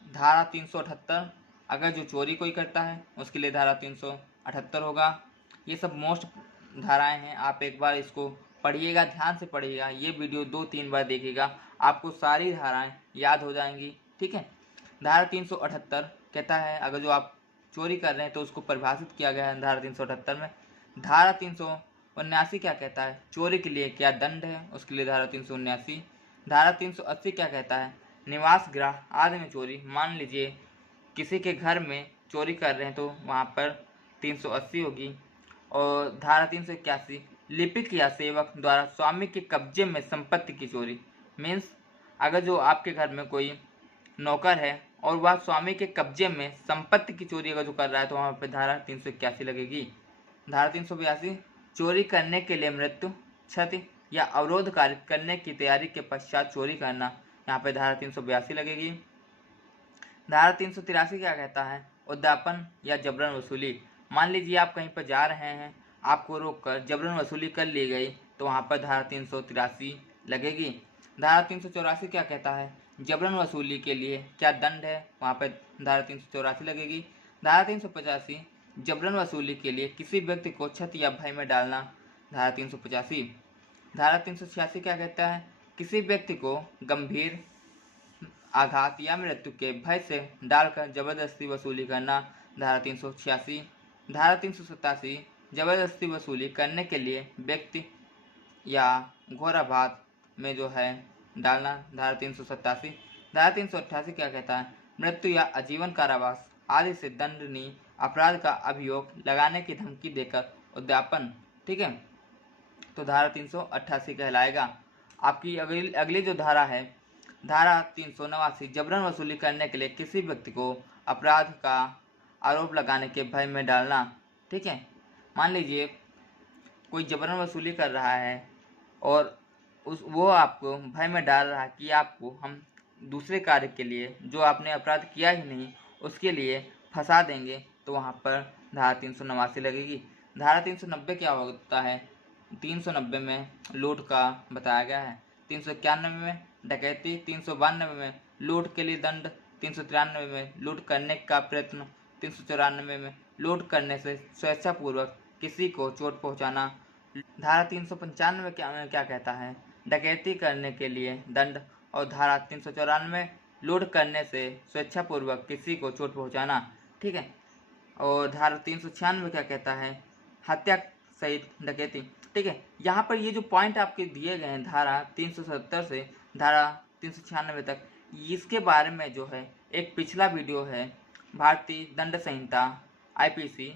धारा 378, अगर जो चोरी कोई करता है उसके लिए धारा 378 होगा। ये सब मोस्ट धाराएं हैं, आप एक बार इसको पढ़िएगा, ध्यान से पढ़िएगा, ये वीडियो 2-3 बार देखिएगा, आपको सारी धाराएं याद हो जाएंगी। ठीक है। धारा 378 कहता है अगर जो आप चोरी कर रहे हैं तो उसको परिभाषित किया गया है धारा 378 में। धारा 379 क्या कहता है, चोरी के लिए क्या दंड है, उसके लिए धारा 379। धारा 380 क्या कहता है, निवास गृह आदि में चोरी, मान लीजिए किसी के घर में चोरी कर रहे हैं तो वहाँ पर 380 होगी। और धारा 381, लिपिक या सेवक द्वारा स्वामी के कब्जे में संपत्ति की चोरी, मीन्स अगर जो आपके घर में कोई नौकर है और वह स्वामी के कब्जे में संपत्ति की चोरी अगर जो कर रहा है तो वहाँ पर धारा 381 लगेगी। धारा 382, चोरी करने के लिए मृत्यु, क्षति या अवरोध कार्य करने की तैयारी के पश्चात चोरी करना, यहाँ पे धारा 382 लगेगी। धारा 383 क्या कहता है, उद्यापन या जबरन वसूली, मान लीजिए आप कहीं पर जा रहे हैं, आपको रोककर जबरन वसूली कर ली गई तो वहाँ पर धारा 383 लगेगी। धारा 384 क्या कहता है, जबरन वसूली के लिए क्या दंड है, वहाँ पर धारा 384 लगेगी। धारा 385, जबरन वसूली के लिए किसी व्यक्ति को क्षति या भय में डालना, धारा 385। धारा 386 क्या कहता है, किसी व्यक्ति को गंभीर आघात या मृत्यु के भय से डालकर जबरदस्ती वसूली करना, धारा 386। धारा 387, जबरदस्ती वसूली करने के लिए व्यक्ति या घोर आघात में जो है डालना। धारा 387 क्या कहता है? मृत्यु या आजीवन कारावास आदि से दंडनीय अपराध का अभियोग लगाने की धमकी देकर उद्यापन। ठीक है, तो धारा 388 कहलाएगा। आपकी अगली जो धारा है, धारा 389 जबरन वसूली करने के लिए किसी व्यक्ति को अपराध का आरोप लगाने के भय में डालना। ठीक है, मान लीजिए कोई जबरन वसूली कर रहा है और वो आपको भय में डाल रहा है कि आपको हम दूसरे कार्य के लिए, जो आपने अपराध किया ही नहीं, उसके लिए फंसा देंगे, तो वहाँ पर धारा 389 लगेगी। धारा 390 क्या होता है? 390 में लूट का बताया गया है। 391 में डकैती, 392 में लूट के लिए दंड, 393 में लूट करने का प्रयत्न, 394 में लूट करने से स्वेच्छापूर्वक किसी को चोट पहुंचाना। धारा 395 में क्या कहता है? डकैती करने के लिए दंड, और धारा 394 लूट करने से स्वेच्छापूर्वक किसी को चोट पहुंचाना। ठीक है, और धारा 396 क्या कहता है? हत्या सहित डकैती। ठीक है, यहाँ पर ये जो पॉइंट आपके दिए गए हैं धारा 370 से धारा 396 तक, इसके बारे में जो है एक पिछला वीडियो है, भारतीय दंड संहिता IPC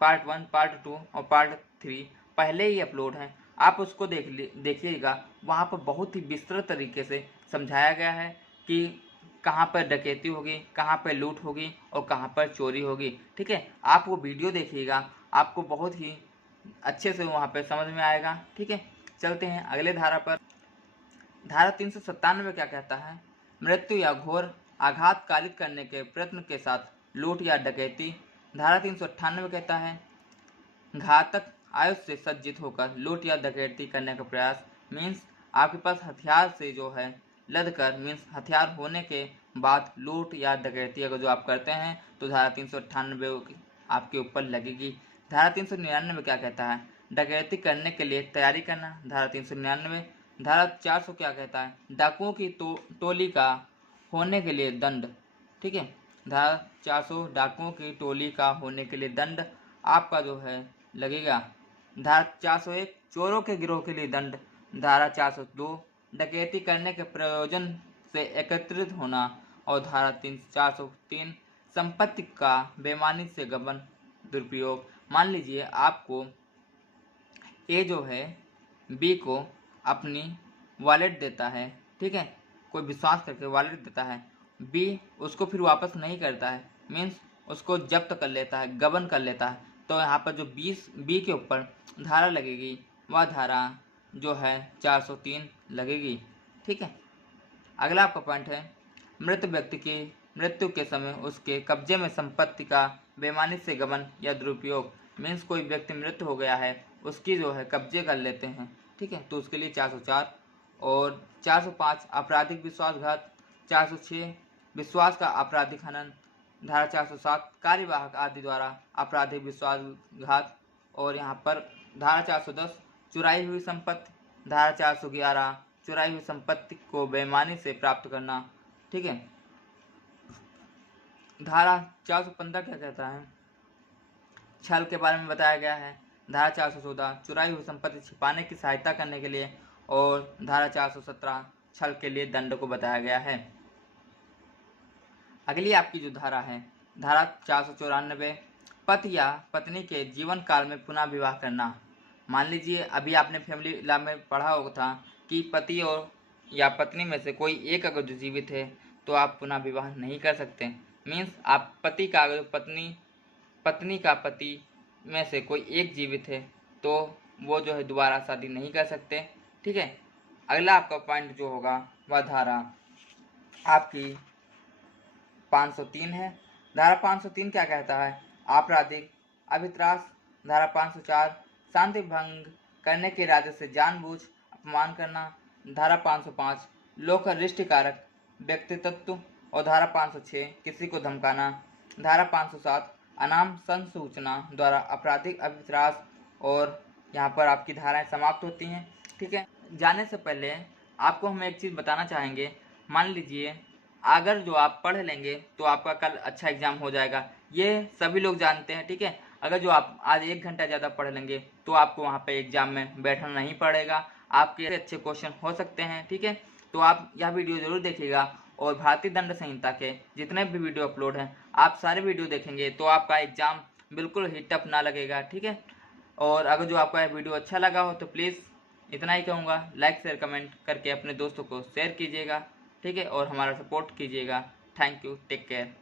पार्ट 1, पार्ट 2 और पार्ट 3 पहले ही अपलोड है, आप उसको देखिएगा। वहाँ पर बहुत ही विस्तृत तरीके से समझाया गया है कि कहाँ पर डकैती होगी, कहाँ पर लूट होगी और कहाँ पर चोरी होगी। ठीक है, आप वो वीडियो देखिएगा, आपको बहुत ही अच्छे से वहाँ पर समझ में आएगा। ठीक है, चलते हैं अगले धारा पर। धारा 397 क्या कहता है? मृत्यु या घोर आघात कालित करने के प्रयत्न के साथ लूट या डकैती। धारा 398 कहता है घातक आयुध से सज्जित होकर लूट या डकैती करने का प्रयास। मीन्स आपके पास हथियार से जो है लद कर, मीन्स हथियार होने के बाद लूट या डकैती अगर जो आप करते हैं तो धारा 398 आपके ऊपर लगेगी। धारा 399 क्या कहता है? डकैती करने के लिए तैयारी करना। धारा 399। धारा 400 क्या कहता है? डाकुओं की टोली का होने के लिए दंड। ठीक है, धारा 400 डाकुओं की टोली का होने के लिए दंड आपका जो है लगेगा। धारा 401 चोरों के गिरोह के लिए दंड। धारा 402 डकैती करने के प्रयोजन से एकत्रित होना। और धारा 403 संपत्ति का बेईमानी से गबन दुरुपयोग। मान लीजिए आपको ए जो है बी को अपनी वॉलेट देता है। ठीक है, कोई विश्वास करके वॉलेट देता है, बी उसको फिर वापस नहीं करता है, मीन्स उसको जब्त कर लेता है, गबन कर लेता है, तो यहाँ पर जो बी के ऊपर धारा लगेगी वह धारा जो है 403 लगेगी। ठीक है, अगला आपका पॉइंट है मृत व्यक्ति की मृत्यु के समय उसके कब्जे में संपत्ति का बेईमानी से गबन या दुरुपयोग। मीन्स कोई व्यक्ति मृत हो गया है, उसकी जो है कब्जे कर लेते हैं। ठीक है, तो उसके लिए 404 और 405 आपराधिक विश्वासघात, 406 विश्वास का आपराधिक हनन, धारा 407 कार्यवाहक आदि द्वारा आपराधिक विश्वासघात, और यहाँ पर धारा 410 चुराई हुई संपत्ति, धारा 411 चुराई हुई संपत्ति को बेईमानी से प्राप्त करना। ठीक है, धारा 415 क्या कहता है? छल के बारे में बताया गया है। धारा 414 चुराई हुई संपत्ति छिपाने की सहायता करने के लिए, और धारा 417 छल के लिए दंड को बताया गया है। अगली आपकी जो धारा है धारा 494 पति या पत्नी के जीवन काल में पुनः विवाह करना। मान लीजिए अभी आपने फैमिली लॉ में पढ़ा होगा था कि पति और या पत्नी में से कोई एक अगर जो जीवित है तो आप पुनः विवाह नहीं कर सकते। मीन्स आप पति का अगर पत्नी का पति में से कोई एक जीवित है तो वो जो है दोबारा शादी नहीं कर सकते। ठीक है, अगला आपका पॉइंट जो होगा वह धारा आपकी 503 है। धारा 503 क्या कहता है? आपराधिक अभित्रास। धारा 504 शांति भंग करने के इरादे से जानबूझ अपमान करना। धारा 505 लोक अरिष्टकारक व्यक्तित्व, और धारा 506 किसी को धमकाना। धारा 507 अनाम संसूचना द्वारा आपराधिक अभित्रास, और यहाँ पर आपकी धाराएं समाप्त होती हैं। ठीक है, जाने से पहले आपको हम एक चीज़ बताना चाहेंगे। मान लीजिए अगर जो आप पढ़ लेंगे तो आपका कल अच्छा एग्जाम हो जाएगा, ये सभी लोग जानते हैं। ठीक है, अगर जो आप आज 1 घंटा ज़्यादा पढ़ लेंगे तो आपको वहाँ पे एग्जाम में बैठना नहीं पड़ेगा, आपके अच्छे क्वेश्चन हो सकते हैं। ठीक है, तो आप यह वीडियो जरूर देखिएगा और भारतीय दंड संहिता के जितने भी वीडियो अपलोड हैं आप सारे वीडियो देखेंगे तो आपका एग्जाम बिल्कुल ही टफ ना लगेगा। ठीक है, और अगर जो आपका वीडियो अच्छा लगा हो तो प्लीज़ इतना ही कहूँगा, लाइक शेयर कमेंट करके अपने दोस्तों को शेयर कीजिएगा। ठीक है, और हमारा सपोर्ट कीजिएगा। Thank you, take care.